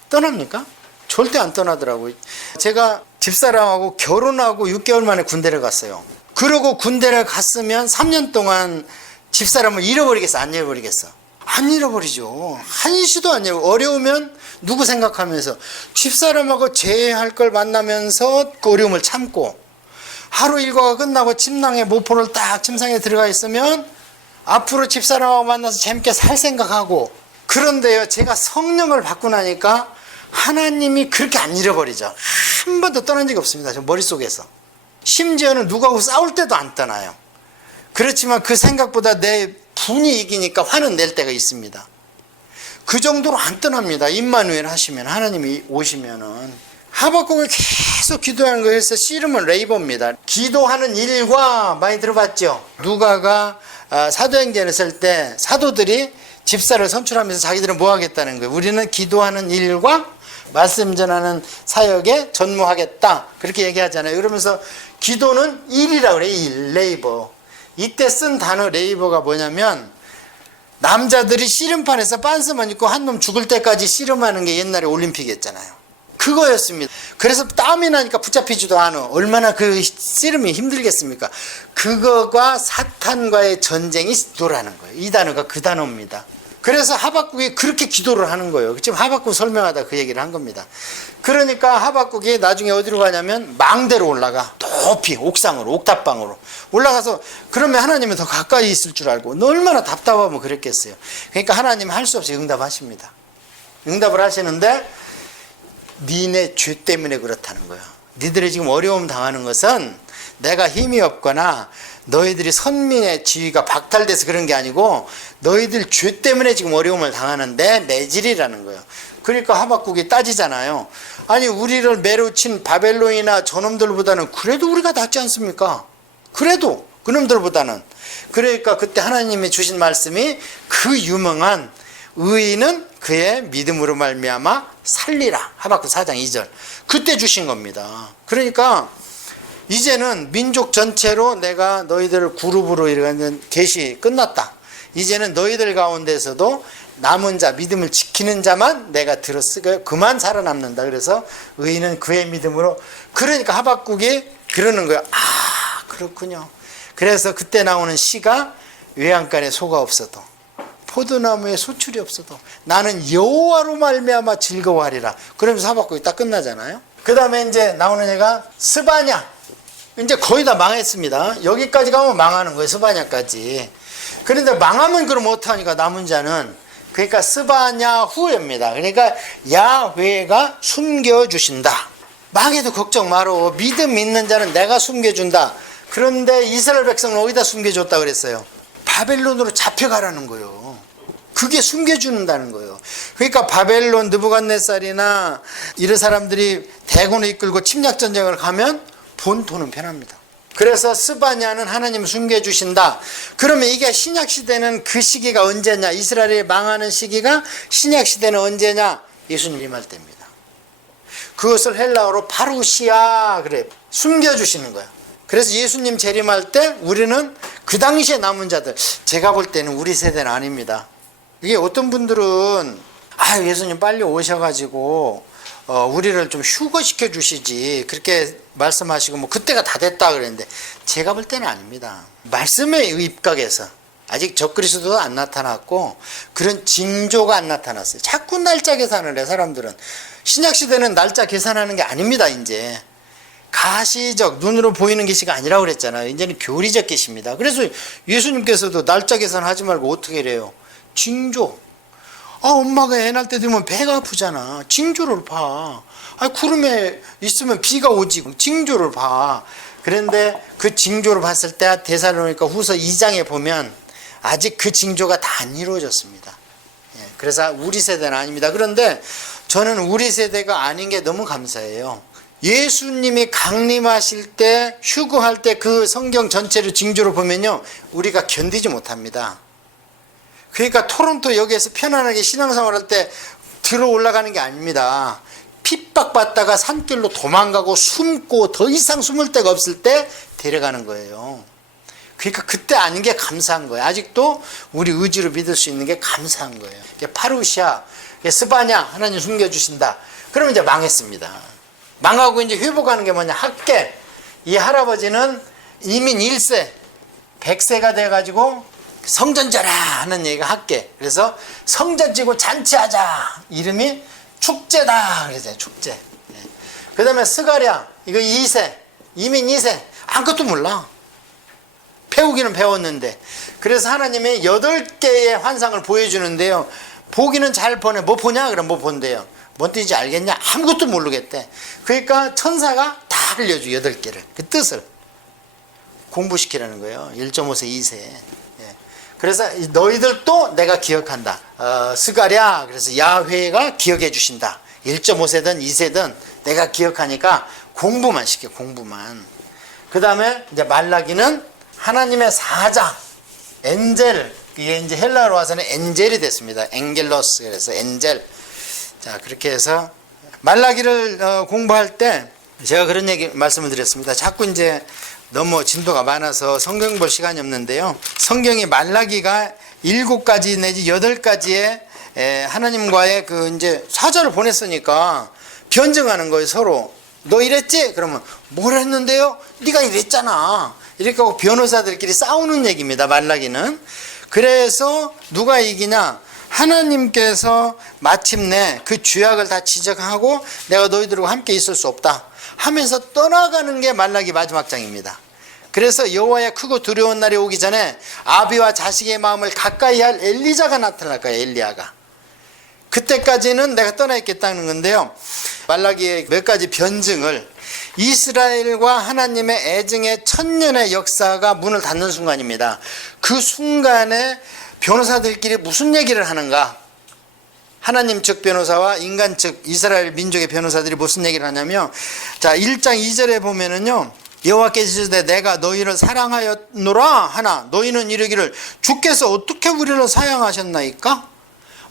떠납니까? 절대 안 떠나더라고요. 제가 집사람하고 결혼하고 6개월 만에 군대를 갔어요. 그러고 군대를 갔으면 3년 동안 집사람을 잃어버리겠어? 안 잃어버리겠어? 안 잃어버리죠. 한시도 안 잃어버리고. 어려우면 누구 생각하면서, 집사람하고 재회할 걸 만나면서 그 어려움을 참고, 하루 일과가 끝나고 침낭에 모포를 딱 침상에 들어가 있으면 앞으로 집사람하고 만나서 재밌게 살 생각하고. 그런데요, 제가 성령을 받고 나니까 하나님이 그렇게 안 잃어버리죠. 한 번도 떠난 적이 없습니다. 저 머릿속에서. 심지어는 누구하고 싸울 때도 안 떠나요. 그렇지만 그 생각보다 내 분이 이기니까 화는 낼 때가 있습니다. 그 정도로 안 떠납니다. 임마누엘 하시면, 하나님이 오시면은. 하박국을 계속 기도하는 거에서 씨름은 레이버입니다. 기도하는 일과 많이 들어봤죠? 누가가 사도행전을 쓸 때 사도들이 집사를 선출하면서 자기들은 뭐 하겠다는 거예요? 우리는 기도하는 일과 말씀 전하는 사역에 전무하겠다. 그렇게 얘기하잖아요. 그러면서 기도는 일이라고 그래요. 일, 레이버. 이때 쓴 단어 레이버가 뭐냐면 남자들이 씨름판에서 빤스만 입고 한 놈 죽을 때까지 씨름하는 게 옛날에 올림픽이었잖아요. 그거였습니다. 그래서 땀이 나니까 붙잡히지도 않아. 얼마나 그 씨름이 힘들겠습니까? 그거가 사탄과의 전쟁이 기도라는 거예요. 이 단어가 그 단어입니다. 그래서 하박국이 그렇게 기도를 하는 거예요. 지금 하박국 설명하다 그 얘기를 한 겁니다. 그러니까 하박국이 나중에 어디로 가냐면 망대로 올라가. 높이 옥상으로, 옥탑방으로 올라가서, 그러면 하나님은 더 가까이 있을 줄 알고 얼마나 답답하면 그랬겠어요. 그러니까 하나님은 할 수 없이 응답하십니다. 응답을 하시는데 니네 죄 때문에 그렇다는 거예요. 니들이 지금 어려움 당하는 것은 내가 힘이 없거나 너희들이 선민의 지위가 박탈돼서 그런 게 아니고 너희들 죄 때문에 지금 어려움을 당하는데 매질이라는 거예요. 그러니까 하박국이 따지잖아요. 아니 우리를 매로친 바벨론이나 저놈들보다는 그래도 우리가 낫지 않습니까? 그래도 그놈들보다는. 그러니까 그때 하나님이 주신 말씀이 그 유명한 의인은 그의 믿음으로 말미암아 살리라. 하박국 4장 2절. 그때 주신 겁니다. 그러니까 이제는 민족 전체로 내가 너희들을 그룹으로 이르는 계시 끝났다. 이제는 너희들 가운데서도 남은 자, 믿음을 지키는 자만 내가 들었으고 그만 살아남는다. 그래서 의인은 그의 믿음으로. 그러니까 하박국이 그러는 거예요. 아, 그렇군요. 그래서 그때 나오는 시가 외양간에 소가 없어도 포도나무에 소출이 없어도 나는 여호와로 말미암아 즐거워하리라. 그러면서 하박국이 딱 끝나잖아요. 그 다음에 이제 나오는 애가 스바냐. 이제 거의 다 망했습니다. 여기까지 가면 망하는 거예요. 스바냐까지. 그런데 망하면 그럼 어떡하니까 남은 자는. 그러니까 스바냐 후입니다. 그러니까 야훼가 숨겨주신다. 망해도 걱정 마라. 믿음 있는 자는 내가 숨겨준다. 그런데 이스라엘 백성은 어디다 숨겨줬다 그랬어요? 바벨론으로 잡혀가라는 거예요. 그게 숨겨주는다는 거예요. 그러니까 바벨론 느부갓네살이나 이런 사람들이 대군을 이끌고 침략전쟁을 가면 본토는 편합니다. 그래서 스바냐는 하나님 숨겨주신다. 그러면 이게 신약시대는 그 시기가 언제냐? 이스라엘이 망하는 시기가 신약시대는 언제냐? 예수님 임할 때입니다. 그것을 헬라어로 파루시아 그래. 숨겨주시는 거야. 그래서 예수님 재림할 때 우리는 그 당시에 남은 자들, 제가 볼 때는 우리 세대는 아닙니다. 이게 어떤 분들은 예수님 빨리 오셔가지고 우리를 좀 휴거시켜 주시지 그렇게 말씀하시고 뭐 그때가 다 됐다 그랬는데 제가 볼 때는 아닙니다. 말씀의 입각에서 아직 적그리스도도 안 나타났고 그런 징조가 안 나타났어요. 자꾸 날짜 계산을 해. 사람들은 신약시대는 날짜 계산하는 게 아닙니다. 이제 가시적 눈으로 보이는 계시가 아니라고 그랬잖아요. 이제는 교리적 계시입니다. 그래서 예수님께서도 날짜 계산하지 말고 어떻게 해요? 징조. 엄마가 애 낳을 때 되면 배가 아프잖아. 징조를 봐. 구름에 있으면 비가 오지. 징조를 봐. 그런데 그 징조를 봤을 때 데살로니가 후서 2장에 보면 아직 그 징조가 다 안 이루어졌습니다. 그래서 우리 세대는 아닙니다. 그런데 저는 우리 세대가 아닌 게 너무 감사해요. 예수님이 강림하실 때 휴거할 때 그 성경 전체를 징조로 보면요 우리가 견디지 못합니다. 그러니까 토론토 역에서 편안하게 신앙생활 할 때 들어 올라가는 게 아닙니다. 핍박받다가 산길로 도망가고 숨고 더 이상 숨을 데가 없을 때 데려가는 거예요. 그러니까 그때 아닌 게 감사한 거예요. 아직도 우리 의지로 믿을 수 있는 게 감사한 거예요. 파루시아, 스바냐 하나님 숨겨주신다. 그러면 이제 망했습니다. 망하고 이제 회복하는 게 뭐냐? 학계. 이 할아버지는 이민 1세 100세가 돼가지고 성전 져라 하는 얘기가 학계. 그래서 성전 지고 잔치하자. 이름이 축제다. 그래서 축제. 그 다음에 스가랴. 이거 2세. 이민 2세. 아무것도 몰라. 배우기는 배웠는데. 그래서 하나님이 8개의 환상을 보여주는데요. 보기는 잘 보네. 뭐 보냐? 그럼 뭐 본대요. 뭔 뜻인지 알겠냐? 아무것도 모르겠대. 그러니까 천사가 다 알려줘. 8개를. 그 뜻을. 공부시키라는 거예요. 1.5세, 2세. 그래서 너희들도 내가 기억한다. 스가랴. 그래서 야훼가 기억해 주신다. 1.5세든 2세든 내가 기억하니까 공부만 시켜. 공부만. 그 다음에 이제 말라기는 하나님의 사자, 엔젤, 이게 이제 헬라어로 와서는 엔젤이 됐습니다. 엥겔로스. 그래서 엔젤. 자, 그렇게 해서 말라기를 공부할 때 제가 그런 말씀을 드렸습니다. 자꾸 이제 너무 진도가 많아서 성경 볼 시간이 없는데요. 성경이 말라기가 7가지 내지 8가지의 하나님과의 그 이제 사자를 보냈으니까 변증하는 거예요, 서로. 너 이랬지? 그러면 뭘 했는데요? 네가 이랬잖아. 이렇게 하고 변호사들끼리 싸우는 얘기입니다, 말라기는. 그래서 누가 이기냐? 하나님께서 마침내 그 죄악을 다 지적하고 내가 너희들과 함께 있을 수 없다 하면서 떠나가는 게 말라기 마지막 장입니다. 그래서 여호와의 크고 두려운 날이 오기 전에 아비와 자식의 마음을 가까이 할 엘리자가 나타날 거예요. 엘리야가. 그때까지는 내가 떠나 있겠다는 건데요. 말라기의 몇 가지 변증을 이스라엘과 하나님의 애증의 천년의 역사가 문을 닫는 순간입니다. 그 순간에 변호사들끼리 무슨 얘기를 하는가? 하나님 측 변호사와 인간 측 이스라엘 민족의 변호사들이 무슨 얘기를 하냐면, 자, 1장 2절에 보면은요, 여호와께서 이르시되 내가 너희를 사랑하였노라 하나 너희는 이르기를 주께서 어떻게 우리를 사랑하셨나이까?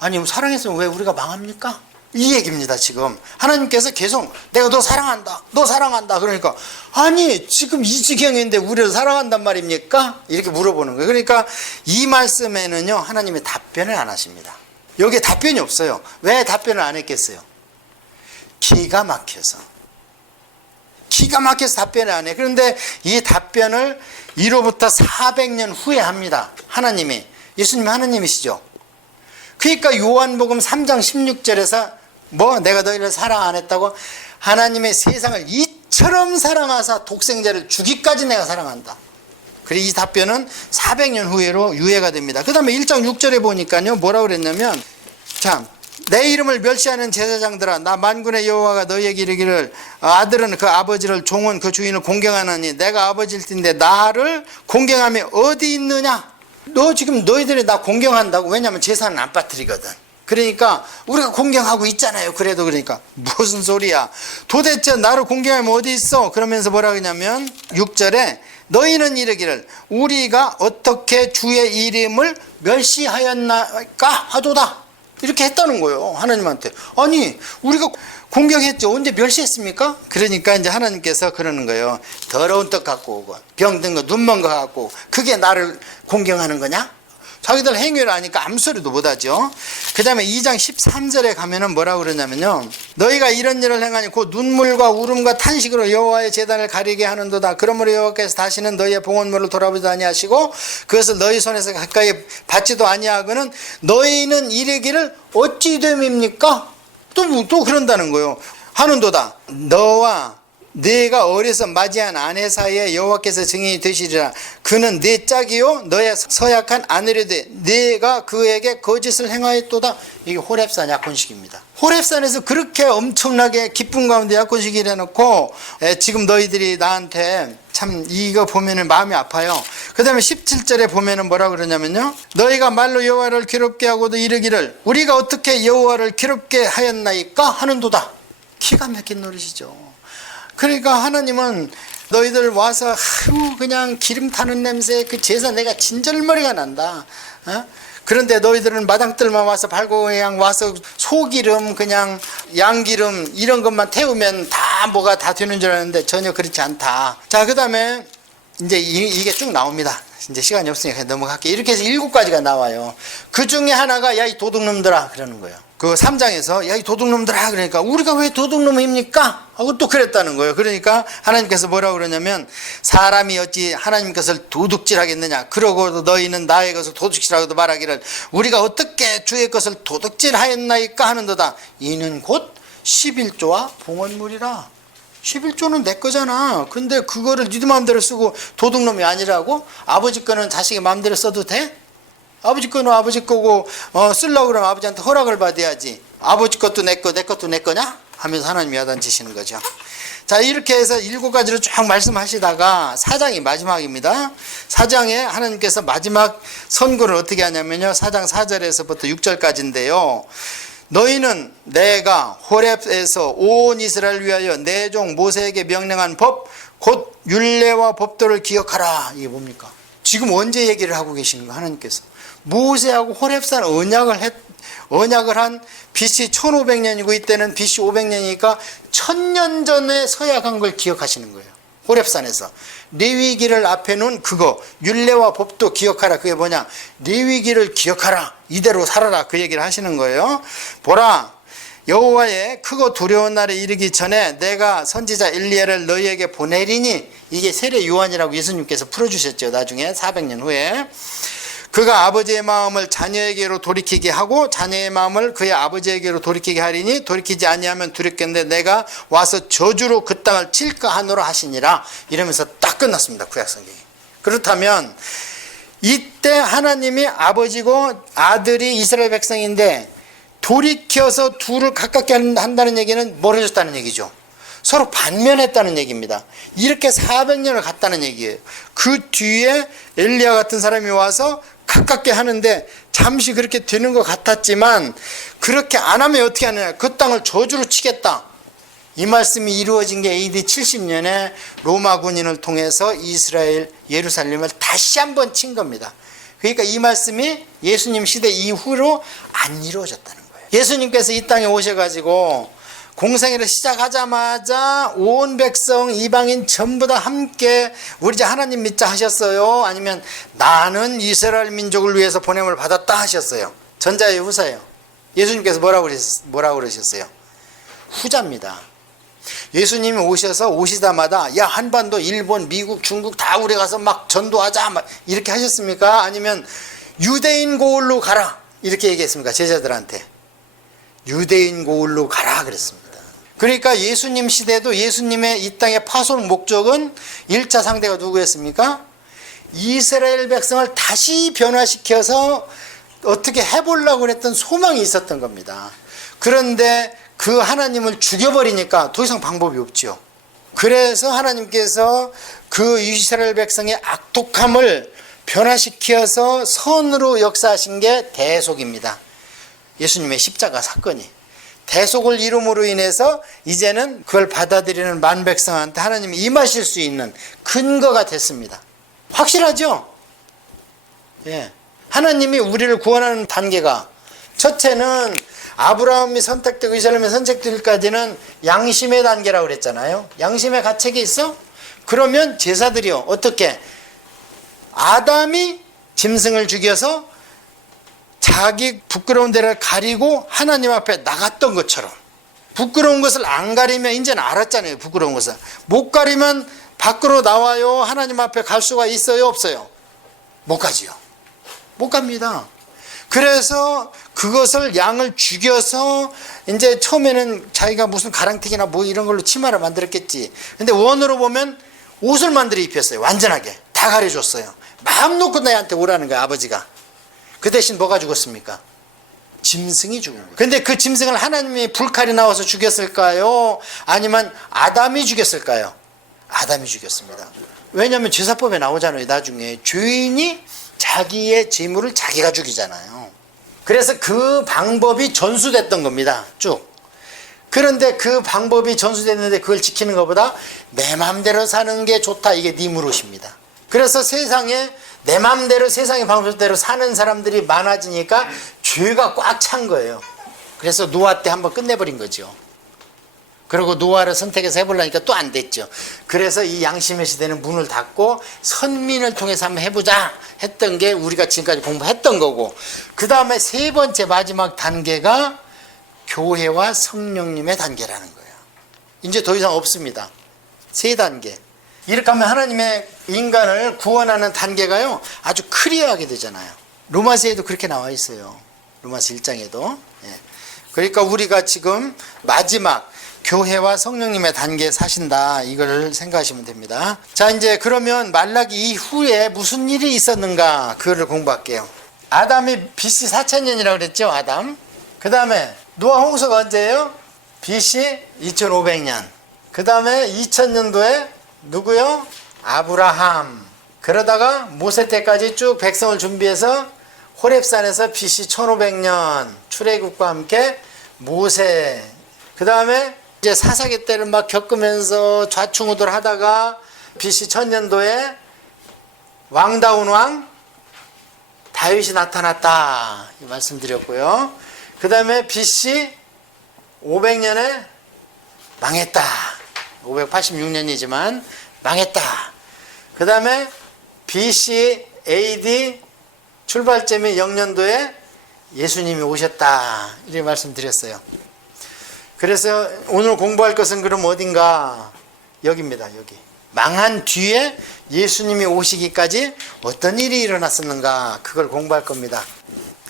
아니, 사랑했으면 왜 우리가 망합니까? 이 얘기입니다. 지금 하나님께서 계속 내가 너 사랑한다, 너 사랑한다. 그러니까 아니 지금 이 지경인데 우리를 사랑한단 말입니까? 이렇게 물어보는 거예요. 그러니까 이 말씀에는요, 하나님이 답변을 안 하십니다. 여기에 답변이 없어요. 왜 답변을 안 했겠어요? 기가 막혀서 답변을 안 해. 그런데 이 답변을 이로부터 400년 후에 합니다. 하나님이. 예수님이 하나님이시죠. 그러니까 요한복음 3장 16절에서 내가 너희를 사랑 안 했다고? 하나님의 세상을 이처럼 사랑하사 독생자를 주기까지 내가 사랑한다. 그래서 이 답변은 400년 후에로 유예가 됩니다. 그 다음에 1장 6절에 보니까요, 뭐라고 그랬냐면, 참, 내 이름을 멸시하는 제사장들아, 나 만군의 여호와가 너희에게 이르기를 아들은 그 아버지를, 종은 그 주인을 공경하느니 내가 아버지일 텐데 나를 공경함이 어디 있느냐? 너 지금 너희들이 나 공경한다고? 왜냐하면 제사는 안 빠뜨리거든. 그러니까 우리가 공경하고 있잖아요. 그래도. 그러니까 무슨 소리야? 도대체 나를 공경하면 어디 있어? 그러면서 뭐라 그러냐면 6절에 너희는 이르기를 우리가 어떻게 주의 이름을 멸시하였나까 하도다. 이렇게 했다는 거예요. 하나님한테. 아니 우리가 공경했죠. 언제 멸시했습니까? 그러니까 이제 하나님께서 그러는 거예요. 더러운 떡 갖고 오고 병든 거 눈먼 거 갖고 그게 나를 공경하는 거냐? 자기들 행위를 아니까 아무 소리도 못하죠. 그 다음에 2장 13절에 가면은 뭐라고 그러냐면요, 너희가 이런 일을 행하니 곧 눈물과 울음과 탄식으로 여호와의 제단을 가리게 하는도다. 그러므로 여호와께서 다시는 너희의 봉헌물을 돌아보지도 아니하시고 그것을 너희 손에서 가까이 받지도 아니하고는 너희는 이르기를 어찌 됨입니까? 또 그런다는 거예요. 하는도다. 너와 네가 어려서 맞이한 아내 사이에 여호와께서 증인이 되시리라. 그는 네 짝이요 너의 서약한 아내려되 네가 그에게 거짓을 행하였도다. 이게 호렙산 약혼식입니다. 호렙산에서 그렇게 엄청나게 기쁨 가운데 약혼식을 해놓고 지금 너희들이 나한테 참 이거 보면은 마음이 아파요. 그 다음에 17절에 보면은 뭐라 그러냐면요, 너희가 말로 여호와를 괴롭게 하고도 이르기를 우리가 어떻게 여호와를 괴롭게 하였나이까 하는도다. 기가 막힌 노릇이죠. 그러니까 하나님은 너희들 와서 그냥 기름 타는 냄새, 그 제사 내가 진절머리가 난다. 그런데 너희들은 마당들만 와서 밟고 그냥 와서 소기름, 그냥 양기름 이런 것만 태우면 다 뭐가 다 되는 줄 알았는데 전혀 그렇지 않다. 자, 그 다음에 이제 이게 쭉 나옵니다. 이제 시간이 없으니까 넘어갈게요. 이렇게 해서 7가지가 나와요. 그 중에 하나가 야 이 도둑놈들아 그러는 거예요. 그 3장에서 야 이 도둑놈들아 그러니까 우리가 왜 도둑놈입니까? 하고 또 그랬다는 거예요. 그러니까 하나님께서 뭐라고 그러냐면 사람이 어찌 하나님 것을 도둑질하겠느냐? 그러고도 너희는 나의 것을 도둑질하고도 말하기를 우리가 어떻게 주의 것을 도둑질하였나이까 하는도다. 이는 곧 11조와 봉헌물이라. 11조는 내 거잖아. 근데 그거를 니들 마음대로 쓰고 도둑놈이 아니라고? 아버지 거는 자식이 마음대로 써도 돼? 아버지 거는 아버지 거고 쓰려고 그러면 아버지한테 허락을 받아야지. 아버지 것도 내 거, 내 것도 내 거냐? 하면서 하나님이 야단치시는 거죠. 자, 이렇게 해서 7가지를 쭉 말씀하시다가 4장이 마지막입니다. 4장에 하나님께서 마지막 선고를 어떻게 하냐면요, 4장 4절에서부터 6절까지인데요. 너희는 내가 호렙에서 온 이스라엘을 위하여 내 종 모세에게 명령한 법 곧 율례와 법도를 기억하라. 이게 뭡니까? 지금 언제 얘기를 하고 계시는가 하나님께서. 모세하고 호렙산 언약을 한 BC 1500년이고 이때는 BC 500년이니까 1000년 전에 서약한 걸 기억하시는 거예요. 호렙산에서 레위기를 앞에 놓은 그거, 율례와 법도 기억하라. 그게 뭐냐? 레위기를 기억하라. 이대로 살아라. 그 얘기를 하시는 거예요. 보라, 여호와의 크고 두려운 날에 이르기 전에 내가 선지자 엘리야를 너희에게 보내리니, 이게 세례 요한이라고 예수님께서 풀어주셨죠. 나중에 400년 후에. 그가 아버지의 마음을 자녀에게로 돌이키게 하고 자녀의 마음을 그의 아버지에게로 돌이키게 하리니, 돌이키지 아니하면 두렵겠는데 내가 와서 저주로 그 땅을 칠까 하노라 하시니라. 이러면서 딱 끝났습니다. 구약성경이. 그렇다면 이때 하나님이 아버지고 아들이 이스라엘 백성인데 돌이켜서 둘을 가깝게 한다는 얘기는 뭘 해줬다는 얘기죠? 서로 반면했다는 얘기입니다. 이렇게 400년을 갔다는 얘기예요. 그 뒤에 엘리야 같은 사람이 와서 가깝게 하는데 잠시 그렇게 되는 것 같았지만 그렇게 안 하면 어떻게 하느냐? 그 땅을 저주로 치겠다. 이 말씀이 이루어진 게 AD 70년에 로마 군인을 통해서 이스라엘 예루살렘을 다시 한번 친 겁니다. 그러니까 이 말씀이 예수님 시대 이후로 안 이루어졌다는 거예요. 예수님께서 이 땅에 오셔가지고 공생애를 시작하자마자 온 백성 이방인 전부 다 함께 우리 이제 하나님 믿자 하셨어요? 아니면 나는 이스라엘 민족을 위해서 보냄을 받았다 하셨어요? 전자예요, 후사예요? 예수님께서 뭐라고 그러셨어요? 후자입니다. 예수님이 오시다마다 야, 한반도, 일본, 미국, 중국 다 우리 가서 막 전도하자 막 이렇게 하셨습니까? 아니면 유대인 고을로 가라 이렇게 얘기했습니까? 제자들한테. 유대인 고을로 가라 그랬습니다. 그러니까 예수님 시대도 예수님의 이 땅의 파송 목적은 1차 상대가 누구였습니까? 이스라엘 백성을 다시 변화시켜서 어떻게 해보려고 했던 소망이 있었던 겁니다. 그런데 그 하나님을 죽여버리니까 더 이상 방법이 없죠. 그래서 하나님께서 그 이스라엘 백성의 악독함을 변화시켜서 선으로 역사하신 게 대속입니다. 예수님의 십자가 사건이 대속을 이룸으로 인해서 이제는 그걸 받아들이는 만백성한테 하나님이 임하실 수 있는 근거가 됐습니다. 확실하죠? 예. 하나님이 우리를 구원하는 단계가 첫째는 아브라함이 선택되고 이스라엘이 선택되기까지는 양심의 단계라고 그랬잖아요. 양심의 가책이 있어? 그러면 제사들이요. 어떻게? 아담이 짐승을 죽여서 자기 부끄러운 데를 가리고 하나님 앞에 나갔던 것처럼 부끄러운 것을 안 가리면 이제는 알았잖아요. 부끄러운 것을 못 가리면 밖으로 나와요. 하나님 앞에 갈 수가 있어요? 없어요? 못 가지요. 못 갑니다. 그래서 그것을 양을 죽여서 이제 처음에는 자기가 무슨 가랑튀기나 뭐 이런 걸로 치마를 만들었겠지. 근데 원으로 보면 옷을 만들어 입혔어요. 완전하게 다 가려줬어요. 마음 놓고 나한테 오라는 거야, 아버지가. 그 대신 뭐가 죽었습니까? 짐승이 죽은 거예요. 근데 그 짐승을 하나님이 불칼이 나와서 죽였을까요? 아니면 아담이 죽였을까요? 아담이 죽였습니다. 왜냐하면 제사법에 나오잖아요. 나중에 죄인이 자기의 재물을 자기가 죽이잖아요. 그래서 그 방법이 전수됐던 겁니다. 쭉. 그런데 그 방법이 전수됐는데 그걸 지키는 것보다 내 마음대로 사는 게 좋다. 이게 네 무릇입니다. 그래서 세상에 내 마음대로 세상의 방법대로 사는 사람들이 많아지니까 죄가 꽉 찬 거예요. 그래서 노아 때 한번 끝내버린 거죠. 그리고 노아를 선택해서 해보려니까 또 안 됐죠. 그래서 이 양심의 시대는 문을 닫고 선민을 통해서 한번 해보자 했던 게 우리가 지금까지 공부했던 거고, 그 다음에 세 번째 마지막 단계가 교회와 성령님의 단계라는 거예요. 이제 더 이상 없습니다. 세 단계. 이렇게 하면 하나님의 인간을 구원하는 단계가요 아주 클리어하게 되잖아요. 로마서에도 그렇게 나와 있어요. 로마서 1장에도. 그러니까 우리가 지금 마지막 교회와 성령님의 단계에 사신다, 이걸 생각하시면 됩니다. 자, 이제 그러면 말라기 이후에 무슨 일이 있었는가, 그거를 공부할게요. 아담이 BC 4000년이라고 그랬죠. 아담. 그 다음에 노아 홍수가 언제예요? BC 2500년. 그 다음에 2000년도에 누구요? 아브라함. 그러다가 모세 때까지 쭉 백성을 준비해서 호렙산에서 BC 1500년 출애굽과 함께 모세. 그 다음에 이제 사사기 때를 막 겪으면서 좌충우돌 하다가 BC 1000년도에 왕다운 왕 다윗이 나타났다 이 말씀드렸고요. 그 다음에 BC 500년에 망했다. 586년이지만 망했다. 그 다음에 BC AD 출발점이 0년도에 예수님이 오셨다 이렇게 말씀드렸어요. 그래서 오늘 공부할 것은 그럼 어딘가? 여기입니다. 여기. 망한 뒤에 예수님이 오시기까지 어떤 일이 일어났었는가 그걸 공부할 겁니다.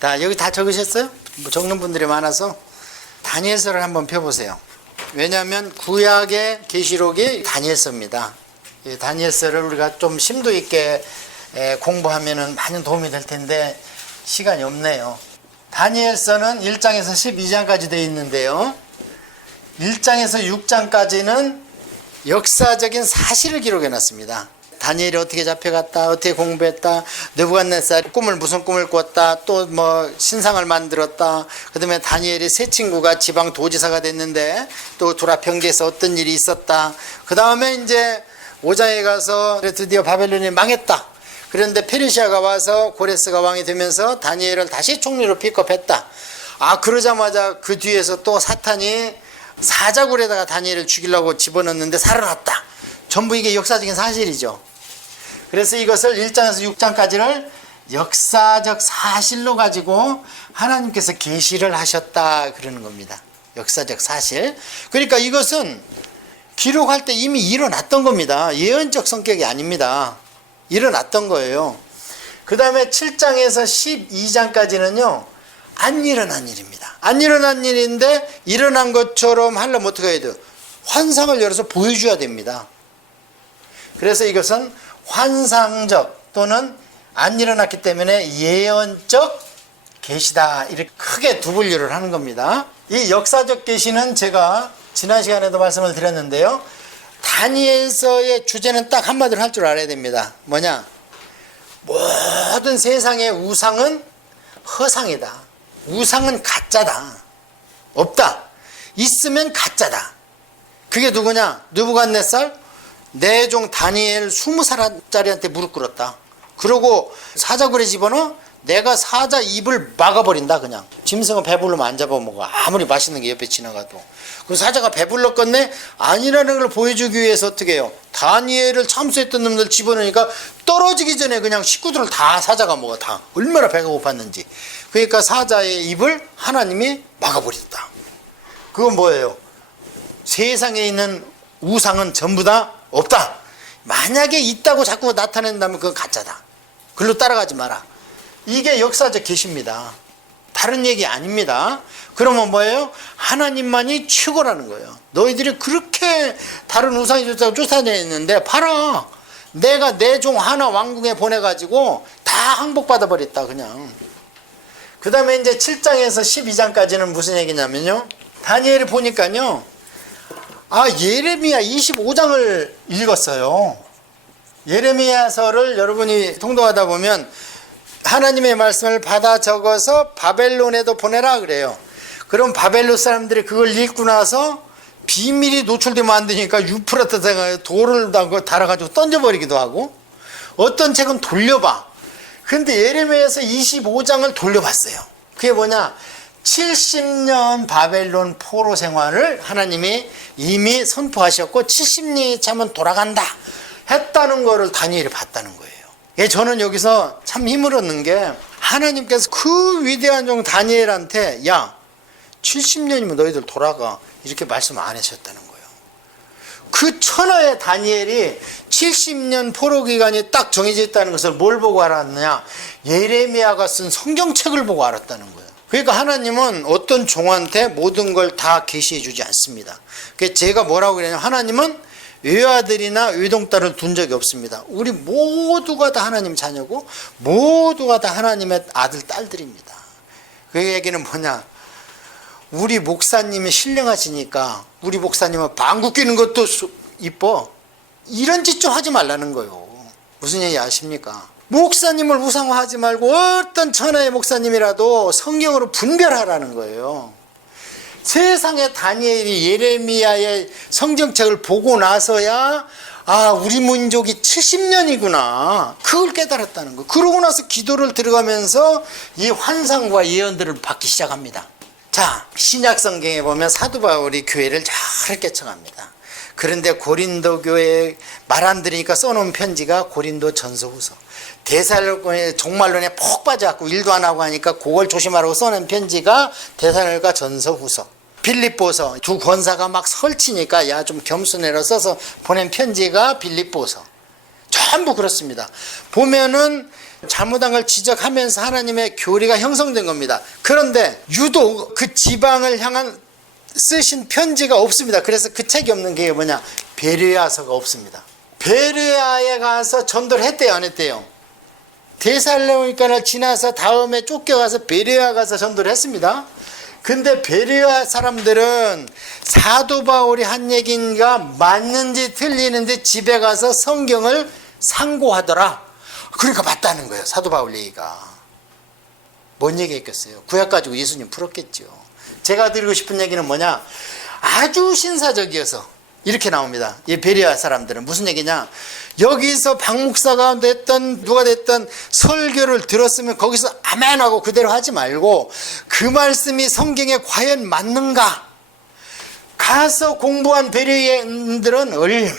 자, 여기 다 적으셨어요? 뭐 적는 분들이 많아서 다니엘서를 한번 펴보세요. 왜냐하면 구약의 계시록이 다니엘서입니다. 이 다니엘서를 우리가 좀 심도 있게 공부하면 많은 도움이 될 텐데 시간이 없네요. 다니엘서는 1장에서 12장까지 되어 있는데요. 1장에서 6장까지는 역사적인 사실을 기록해 놨습니다. 다니엘이 어떻게 잡혀갔다, 어떻게 공부했다, 느부갓네살 무슨 꿈을 꿨다, 또 뭐 신상을 만들었다. 그다음에 다니엘이 세 친구가 지방 도지사가 됐는데 또 두라평기에서 어떤 일이 있었다. 그 다음에 이제 5장에 가서 드디어 바벨론이 망했다. 그런데 페르시아가 와서 고레스가 왕이 되면서 다니엘을 다시 총리로 픽업했다. 그러자마자 그 뒤에서 또 사탄이 사자굴에다가 다니엘을 죽이려고 집어넣는데 살아났다. 전부 이게 역사적인 사실이죠. 그래서 이것을 1장에서 6장까지를 역사적 사실로 가지고 하나님께서 계시를 하셨다 그러는 겁니다. 역사적 사실. 그러니까 이것은 기록할 때 이미 일어났던 겁니다. 예언적 성격이 아닙니다. 일어났던 거예요. 그 다음에 7장에서 12장까지는요 안 일어난 일입니다. 안 일어난 일인데 일어난 것처럼 하려면 어떻게 해야 돼요? 환상을 열어서 보여줘야 됩니다. 그래서 이것은 환상적 또는 안 일어났기 때문에 예언적 계시다 이렇게 크게 두 분류를 하는 겁니다. 이 역사적 계시는 제가 지난 시간에도 말씀을 드렸는데요. 다니엘서의 주제는 딱 한마디로 할 줄 알아야 됩니다. 뭐냐? 모든 세상의 우상은 허상이다. 우상은 가짜다. 없다. 있으면 가짜다. 그게 누구냐? 느부갓네살 내 종 다니엘 20살짜리한테 무릎 꿇었다. 그러고 사자굴에 집어넣어 내가 사자 입을 막아버린다. 그냥 짐승은 배부르면 안 잡아먹어. 아무리 맛있는 게 옆에 지나가도. 그 사자가 배불렀겠네? 아니라는 걸 보여주기 위해서 어떻게 해요? 다니엘을 참수했던 놈들 집어넣으니까 떨어지기 전에 그냥 식구들을 다 사자가 먹어. 다 얼마나 배가 고팠는지. 그러니까 사자의 입을 하나님이 막아버렸다. 그건 뭐예요? 세상에 있는 우상은 전부 다 없다. 만약에 있다고 자꾸 나타낸다면 그건 가짜다. 글로 따라가지 마라. 이게 역사적 계시입니다. 다른 얘기 아닙니다. 그러면 뭐예요? 하나님만이 최고라는 거예요. 너희들이 그렇게 다른 우상이 좋다고 쫓아다녔는데 봐라. 내가 내 종 하나 왕궁에 보내가지고 다 항복받아 버렸다 그냥. 그 다음에 이제 7장에서 12장까지는 무슨 얘기냐면요. 다니엘이 보니까요. 예레미야 25장을 읽었어요. 예레미야서를 여러분이 통독하다 보면 하나님의 말씀을 받아 적어서 바벨론에도 보내라 그래요. 그럼 바벨론 사람들이 그걸 읽고 나서 비밀이 노출되면 안 되니까 유프라테스에 돌을 달아가지고 던져버리기도 하고 어떤 책은 돌려봐. 근데 예레미야서 25장을 돌려봤어요. 그게 뭐냐? 70년 바벨론 포로 생활을 하나님이 이미 선포하셨고 70년이 차면 돌아간다 했다는 거를 다니엘이 봤다는 거예요. 저는 여기서 참 힘을 얻는 게 하나님께서 그 위대한 종 다니엘한테 야 70년이면 너희들 돌아가 이렇게 말씀 안 하셨다는 거예요. 그 천하의 다니엘이 70년 포로 기간이 딱 정해져 있다는 것을 뭘 보고 알았느냐? 예레미야가 쓴 성경책을 보고 알았다는 거예요. 그러니까 하나님은 어떤 종한테 모든 걸 다 계시해 주지 않습니다. 그래서 제가 뭐라고 그러냐면 하나님은 외아들이나 외동딸을 둔 적이 없습니다. 우리 모두가 다 하나님 자녀고 모두가 다 하나님의 아들 딸들입니다. 그 얘기는 뭐냐? 우리 목사님이 신령하시니까 우리 목사님은 방귀 뀌는 것도 이뻐. 이런 짓 좀 하지 말라는 거예요. 무슨 얘기 아십니까? 목사님을 우상화하지 말고 어떤 천하의 목사님이라도 성경으로 분별하라는 거예요. 세상에 다니엘이 예레미야의 성경책을 보고 나서야 아, 우리 민족이 70년이구나. 그걸 깨달았다는 거. 그러고 나서 기도를 들어가면서 이 환상과 예언들을 받기 시작합니다. 자, 신약 성경에 보면 사도 바울이 교회를 저렇게 청합니다. 그런데 고린도 교회에 말 안 들으니까 써놓은 편지가 고린도 전서후서. 데살로니가 종말론에 푹 빠져갖고 일도 안 하고 하니까 그걸 조심하라고 써놓은 편지가 데살로니가 전서후서. 빌립보서. 두 권사가 막 설치니까 야 좀 겸손해라 써서 보낸 편지가 빌립보서. 전부 그렇습니다. 보면은 잘못한 걸 지적하면서 하나님의 교리가 형성된 겁니다. 그런데 유독 그 지방을 향한 쓰신 편지가 없습니다. 그래서 그 책이 없는 게 뭐냐? 베레아서가 없습니다. 베레아에 가서 전도를 했대요, 안 했대요? 데살로니가를 지나서 다음에 쫓겨가서 베레아 가서 전도를 했습니다. 근데 베레아 사람들은 사도 바울이 한 얘기가 맞는지 틀리는지 집에 가서 성경을 상고하더라. 그러니까 맞다는 거예요, 사도 바울 얘기가. 뭔 얘기했겠어요? 구약 가지고 예수님 풀었겠죠. 제가 드리고 싶은 얘기는 뭐냐? 아주 신사적이어서 이렇게 나옵니다. 이 베레아 사람들은 무슨 얘기냐? 여기서 박 목사가 됐던 누가 됐던 설교를 들었으면 거기서 아멘하고 그대로 하지 말고 그 말씀이 성경에 과연 맞는가? 가서 공부한 베레아인들은 얼마나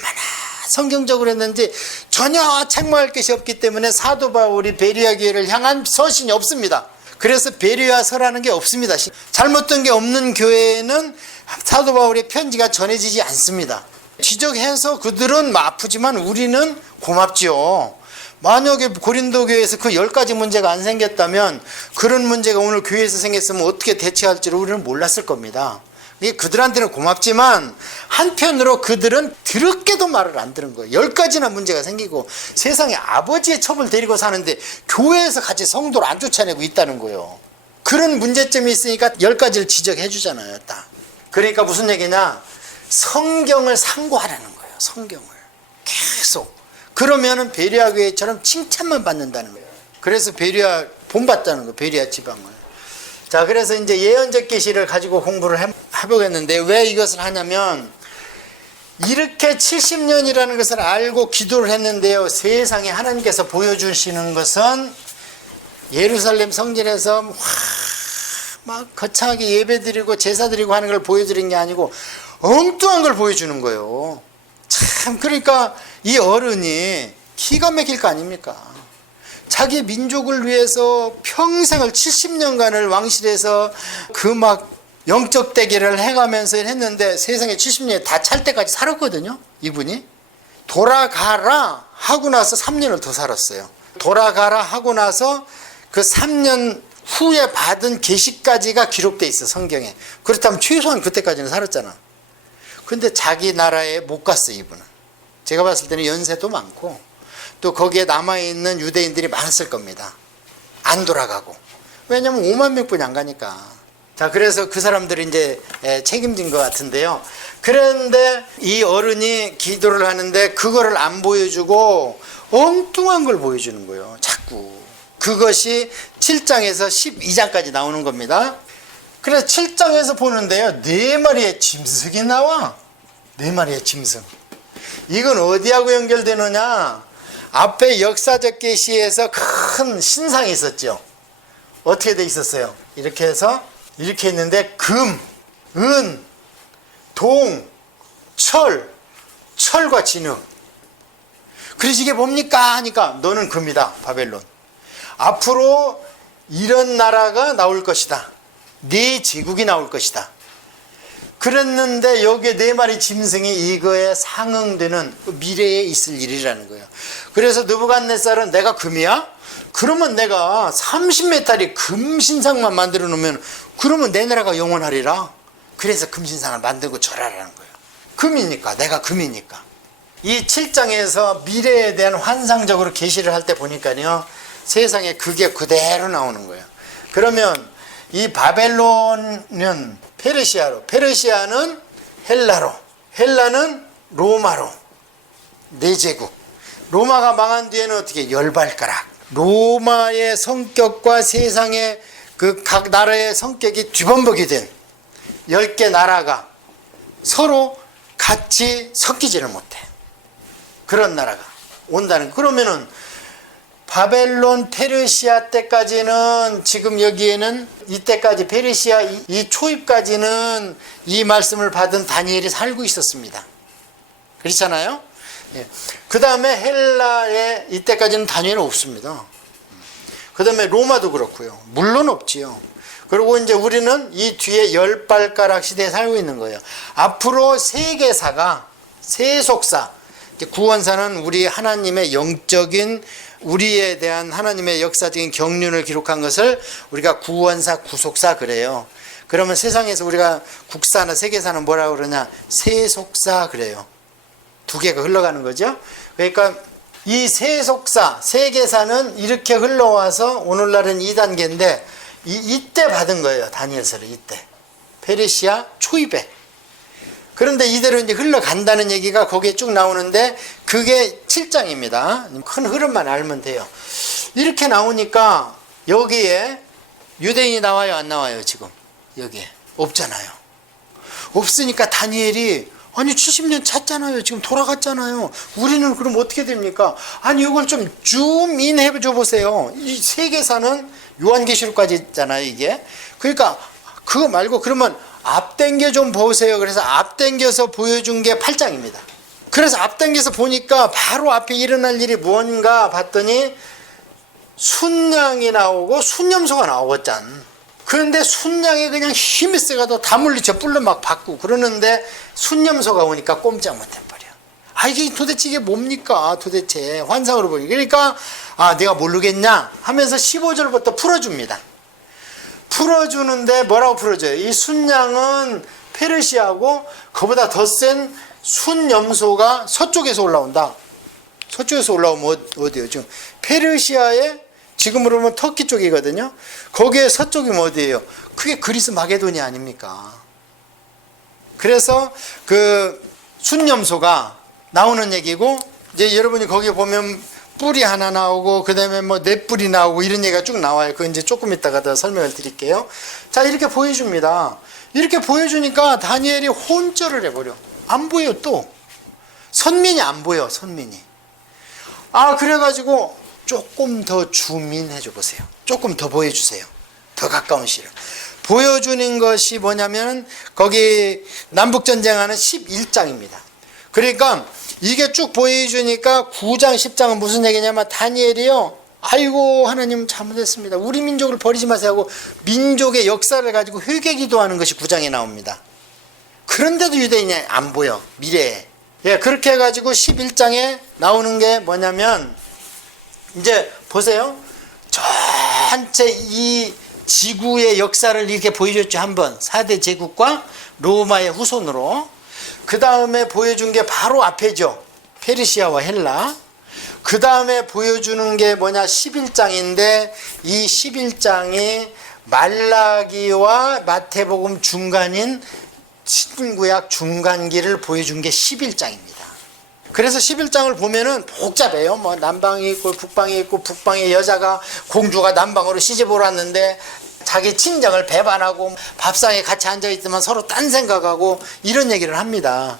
성경적으로 했는지 전혀 책망할 것이 없기 때문에 사도 바울이 베레아 교회를 향한 서신이 없습니다. 그래서 베레아서라는 게 없습니다. 잘못된 게 없는 교회에는 사도 바울의 편지가 전해지지 않습니다. 지적해서 그들은 아프지만 우리는 고맙지요. 만약에 고린도 교회에서 그 10가지 문제가 안 생겼다면 그런 문제가 오늘 교회에서 생겼으면 어떻게 대처할지를 우리는 몰랐을 겁니다. 그들한테는 고맙지만 한편으로 그들은 더럽게도 말을 안 들은 거예요. 10가지나 문제가 생기고 세상에 아버지의 첩을 데리고 사는데 교회에서 같이 성도를 안 쫓아내고 있다는 거예요. 그런 문제점이 있으니까 10가지를 지적해 주잖아요. 딱. 그러니까 무슨 얘기냐? 성경을 상고하라는 거예요. 성경을 계속. 그러면은 베레아 교회처럼 칭찬만 받는다는 거예요. 그래서 베레아 본받다는 거예요. 베레아 지방을. 자, 그래서 이제 예언적 계시를 가지고 공부를 해보겠는데 왜 이것을 하냐면 이렇게 70년이라는 것을 알고 기도를 했는데요. 세상에 하나님께서 보여주시는 것은 예루살렘 성전에서 막 거창하게 예배드리고 제사드리고 하는 걸 보여드린 게 아니고 엉뚱한 걸 보여주는 거예요. 참, 그러니까 이 어른이 기가 막힐 거 아닙니까? 자기 민족을 위해서 평생을 70년간을 왕실에서 그 막 영적 대결을 해가면서 했는데 세상에 70년이 다 찰 때까지 살았거든요. 이분이 돌아가라 하고 나서 3년을 더 살았어요. 돌아가라 하고 나서 그 3년 후에 받은 계시까지가 기록돼 있어, 성경에. 그렇다면 최소한 그때까지는 살았잖아. 근데 자기 나라에 못 갔어, 이분은. 제가 봤을 때는 연세도 많고 또 거기에 남아있는 유대인들이 많았을 겁니다. 안 돌아가고. 왜냐면 5만 명뿐이 안 가니까. 자, 그래서 그 사람들이 이제 책임진 것 같은데요. 그런데 이 어른이 기도를 하는데 그거를 안 보여주고 엉뚱한 걸 보여주는 거예요. 자꾸. 그것이 7장에서 12장까지 나오는 겁니다. 그래서 7장에서 보는데요. 4마리의 짐승이 나와. 4마리의 짐승. 이건 어디하고 연결되느냐? 앞에 역사적 계시에서 큰 신상이 있었죠. 어떻게 돼 있었어요? 이렇게 해서 이렇게 했는데 금, 은, 동, 철과 진흙. 그래서 이게 뭡니까? 하니까 너는 금이다, 바벨론. 앞으로 이런 나라가 나올 것이다. 네 제국이 나올 것이다. 그랬는데 여기에 4마리 짐승이 이거에 상응되는 미래에 있을 일이라는 거예요. 그래서 느부갓네살은 내가 금이야? 그러면 내가 30메달이 금신상만 만들어 놓으면 그러면 내 나라가 영원하리라. 그래서 금신상을 만들고 절하라는 거예요. 금이니까, 내가 금이니까. 이 7장에서 미래에 대한 환상적으로 계시를 할 때 보니까요, 세상에 그게 그대로 나오는 거예요. 그러면 이 바벨론은 페르시아로, 페르시아는 헬라로, 헬라는 로마로, 네 제국. 로마가 망한 뒤에는 어떻게? 열발가락. 로마의 성격과 세상의 그 각 나라의 성격이 뒤범벅이 된 10개 나라가 서로 같이 섞이지를 못해. 그런 나라가 온다는. 그러면은 바벨론 페르시아 때까지는, 지금 여기에는 이때까지 페르시아 이 초입까지는 이 말씀을 받은 다니엘이 살고 있었습니다. 그렇잖아요. 예. 그 다음에 헬라에 이때까지는 다니엘은 없습니다. 그 다음에 로마도 그렇고요. 물론 없지요. 그리고 이제 우리는 이 뒤에 열발가락 시대에 살고 있는 거예요. 앞으로 세계사가, 세속사, 구원사는 우리 하나님의 영적인, 우리에 대한 하나님의 역사적인 경륜을 기록한 것을 우리가 구원사, 구속사 그래요. 그러면 세상에서 우리가 국사나 세계사는 뭐라고 그러냐? 세속사 그래요. 두 개가 흘러가는 거죠. 그러니까 이 세속사, 세계사는 이렇게 흘러와서 오늘날은 2단계인데 이때 받은 거예요. 다니엘서를 이때. 페르시아 초입에. 그런데 이대로 이제 흘러간다는 얘기가 거기에 쭉 나오는데 그게 7장입니다. 큰 흐름만 알면 돼요. 이렇게 나오니까 여기에 유대인이 나와요, 안 나와요, 지금? 여기에. 없잖아요. 없으니까 다니엘이 아니 70년 찼잖아요. 지금 돌아갔잖아요. 우리는 그럼 어떻게 됩니까? 아니 이걸 좀 줌인 해줘 보세요. 이 세계사는 요한계시록까지 있잖아요, 이게. 그러니까 그거 말고 그러면 앞당겨 좀 보세요. 그래서 앞당겨서 보여준 게 8장입니다. 그래서 앞당겨서 보니까 바로 앞에 일어날 일이 뭔가 봤더니 순양이 나오고 순념소가 나오겠잖. 그런데 순양이 그냥 힘이 세가도 다 물리쳐 뿔로 막 받고 그러는데 순념소가 오니까 꼼짝 못해버려. 아 이게 도대체 이게 뭡니까 도대체 환상으로 보니. 그러니까 아 내가 모르겠냐 하면서 15절부터 풀어줍니다. 풀어주는데 뭐라고 풀어줘요? 이 순양은 페르시아고 그보다 더 센 순염소가 서쪽에서 올라온다. 서쪽에서 올라오면 어디요? 지금 페르시아의 지금으로 보면 터키 쪽이거든요. 거기에 서쪽이면 어디예요? 그게 그리스 마게도니 아닙니까? 그래서 그 순염소가 나오는 얘기고 이제 여러분이 거기 보면 뿔이 하나 나오고 그 다음에 뭐 네 뿔이 나오고 이런 얘기가 쭉 나와요. 그거 이제 조금 이따가 더 설명을 드릴게요. 자 이렇게 보여줍니다. 이렇게 보여주니까 다니엘이 혼절을 해버려. 안 보여 또. 선민이 안 보여 선민이. 아 그래가지고 조금 더 줌인해줘 보세요. 조금 더 보여주세요. 더 가까운 시를. 보여주는 것이 뭐냐면 거기 남북전쟁하는 11장입니다. 그러니까 이게 쭉 보여주니까 9장 10장은 무슨 얘기냐면 다니엘이요. 아이고 하나님 잘못했습니다. 우리 민족을 버리지 마세요 하고 민족의 역사를 가지고 회개 기도하는 것이 9장에 나옵니다. 그런데도 유대인이 안 보여. 미래에. 예, 그렇게 해가지고 11장에 나오는 게 뭐냐면 이제 보세요. 전체 이 지구의 역사를 이렇게 보여줬죠. 한번 4대 제국과 로마의 후손으로. 그 다음에 보여준 게 바로 앞에죠. 페르시아와 헬라. 그 다음에 보여주는 게 뭐냐 11장인데 이 11장이 말라기와 마태복음 중간인 신구약 중간기를 보여준 게 11장입니다. 그래서 11장을 보면은 복잡해요. 뭐 남방이 있고 북방이 있고 북방의 여자가 공주가 남방으로 시집을 왔는데 자기 친정을 배반하고 밥상에 같이 앉아있으면 서로 딴 생각하고 이런 얘기를 합니다.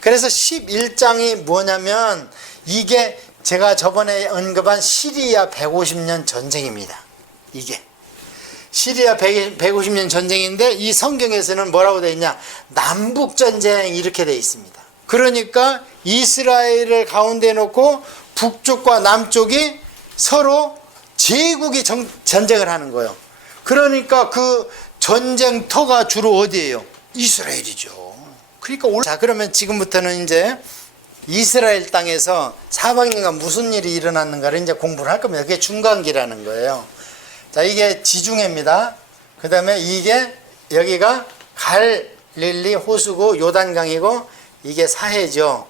그래서 11장이 뭐냐면 이게 제가 저번에 언급한 시리아 150년 전쟁입니다. 이게 시리아 150년 전쟁인데 이 성경에서는 뭐라고 되어 있냐 남북전쟁 이렇게 되어 있습니다. 그러니까 이스라엘을 가운데 놓고 북쪽과 남쪽이 서로 제국이 전쟁을 하는 거예요. 그러니까 그 전쟁터가 주로 어디예요? 이스라엘이죠. 그러니까 자 그러면 지금부터는 이제 이스라엘 땅에서 사방인가 무슨 일이 일어났는가를 이제 공부를 할 겁니다. 그게 중간기라는 거예요. 자 이게 지중해입니다. 그 다음에 이게 여기가 갈릴리 호수고 요단강이고 이게 사해죠.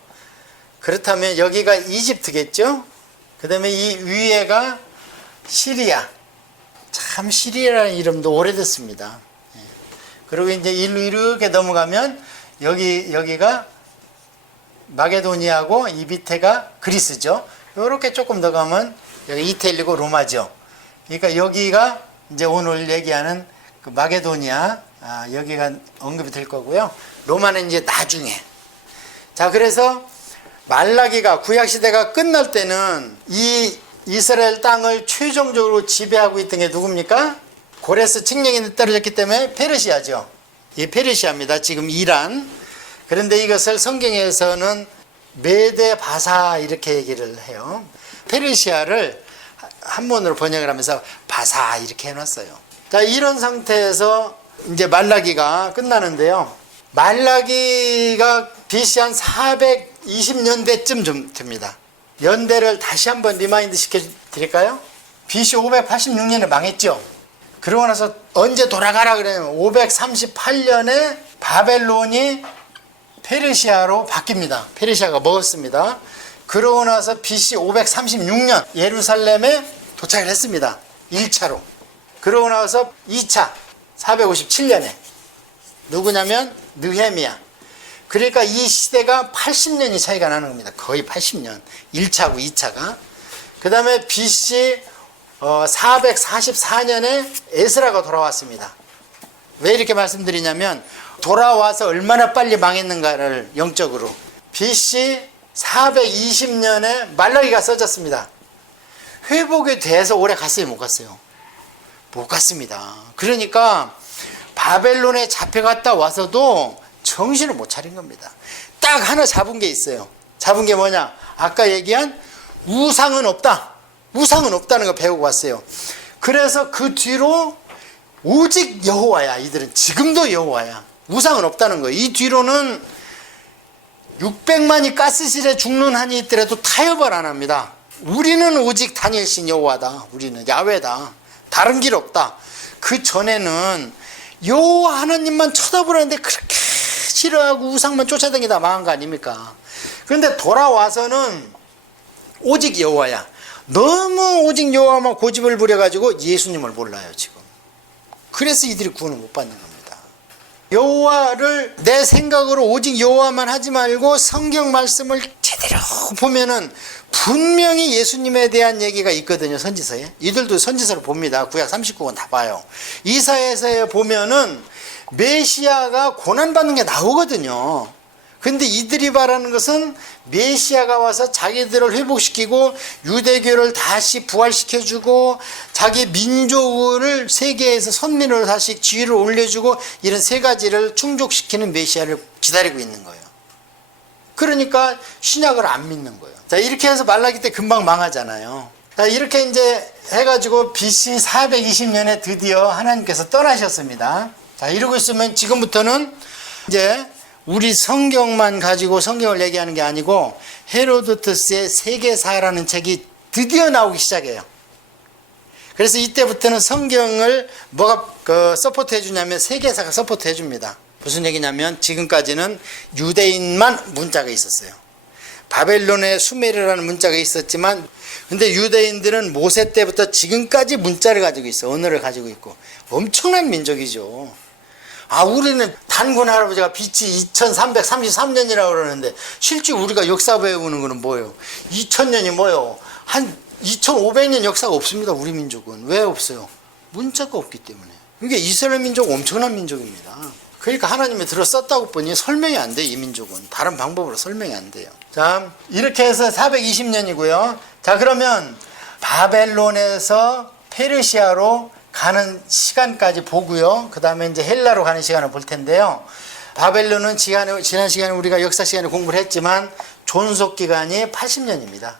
그렇다면 여기가 이집트겠죠. 그 다음에 이 위에가 시리아. 참 시리아라는 이름도 오래됐습니다. 그리고 이제 일로 이렇게 넘어가면 여기가 마게도니아고 이 밑에가 그리스죠. 이렇게 조금 더 가면 여기 이태리고 로마죠. 그러니까 여기가 이제 오늘 얘기하는 그 마게도니아 여기가 언급이 될 거고요. 로마는 이제 나중에. 자 그래서 말라기가 구약시대가 끝날 때는 이 이스라엘 땅을 최종적으로 지배하고 있던 게 누굽니까? 고레스 칙령이 떨어졌기 때문에 페르시아죠. 이 페르시아입니다. 지금 이란. 그런데 이것을 성경에서는 메데 바사 이렇게 얘기를 해요. 페르시아를 한문으로 번역을 하면서 바사 이렇게 해놨어요. 자, 이런 상태에서 이제 말라기가 끝나는데요. 말라기가 BC 한 420년대쯤 좀 됩니다. 연대를 다시 한번 리마인드 시켜드릴까요? BC 586년에 망했죠. 그러고 나서 언제 돌아가라 그러면 538년에 바벨론이 페르시아로 바뀝니다. 페르시아가 먹었습니다. 그러고 나서 BC 536년 예루살렘에 도착을 했습니다. 1차로. 그러고 나서 2차 457년에 누구냐면 느헤미야. 그러니까 이 시대가 80년이 차이가 나는 겁니다. 거의 80년. 1차고 2차가. 그 다음에 BC 444년에 에스라가 돌아왔습니다. 왜 이렇게 말씀드리냐면 돌아와서 얼마나 빨리 망했는가를 영적으로. BC 420년에 말라기가 써졌습니다. 회복이 돼서 오래 갔어요? 못 갔어요? 못 갔습니다. 그러니까 바벨론에 잡혀갔다 와서도 정신을 못 차린 겁니다. 딱 하나 잡은 게 있어요. 잡은 게 뭐냐? 아까 얘기한 우상은 없다. 우상은 없다는 거 배우고 왔어요. 그래서 그 뒤로 오직 여호와야. 이들은 지금도 여호와야. 우상은 없다는 거예요. 이 뒤로는 600만이 가스실에 죽는 한이 있더라도 타협을 안 합니다. 우리는 오직 다니엘신 여호와다. 우리는 야훼다. 다른 길 없다. 그 전에는 여호와 하나님만 쳐다보라는데 그렇게 싫어하고 우상만 쫓아다니다 망한 거 아닙니까? 그런데 돌아와서는 오직 여호와야. 너무 오직 여호와만 고집을 부려가지고 예수님을 몰라요 지금. 그래서 이들이 구원을 못 받는 겁니다. 여호와를 내 생각으로 오직 여호와만 하지 말고 성경 말씀을 제대로 보면은 분명히 예수님에 대한 얘기가 있거든요. 선지서에. 이들도 선지서를 봅니다. 구약 39권 다 봐요. 이사야서에 보면은 메시아가 고난받는 게 나오거든요. 근데 이들이 바라는 것은 메시아가 와서 자기들을 회복시키고 유대교를 다시 부활시켜주고 자기 민족을 세계에서 선민으로 다시 지위를 올려주고 이런 세 가지를 충족시키는 메시아를 기다리고 있는 거예요. 그러니까 신약을 안 믿는 거예요. 자, 이렇게 해서 말라기 때 금방 망하잖아요. 자, 이렇게 이제 해가지고 BC 420년에 드디어 하나님께서 떠나셨습니다. 자, 이러고 있으면 지금부터는 이제 우리 성경만 가지고 성경을 얘기하는 게 아니고 헤로도투스의 세계사라는 책이 드디어 나오기 시작해요. 그래서 이때부터는 성경을 뭐가 서포트 해주냐면 세계사가 서포트 해줍니다. 무슨 얘기냐면 지금까지는 유대인만 문자가 있었어요. 바벨론에 수메르라는 문자가 있었지만 근데 유대인들은 모세 때부터 지금까지 문자를 가지고 있어. 언어를 가지고 있고 엄청난 민족이죠. 우리는 단군 할아버지가 빛이 2333년이라고 그러는데 실제 우리가 역사 배우는 거는 뭐예요? 2000년이 뭐예요? 한 2500년 역사가 없습니다. 우리 민족은. 왜 없어요? 문자가 없기 때문에. 이게 이스라엘 민족 엄청난 민족입니다. 그러니까 하나님이 들어 썼다고 보니 설명이 안 돼요. 이 민족은. 다른 방법으로 설명이 안 돼요. 자, 이렇게 해서 420년이고요. 자, 그러면 바벨론에서 페르시아로 가는 시간까지 보고요. 그 다음에 이제 헬라로 가는 시간을 볼 텐데요. 바벨론은 지난 시간에 우리가 역사 시간에 공부를 했지만 존속 기간이 80년입니다.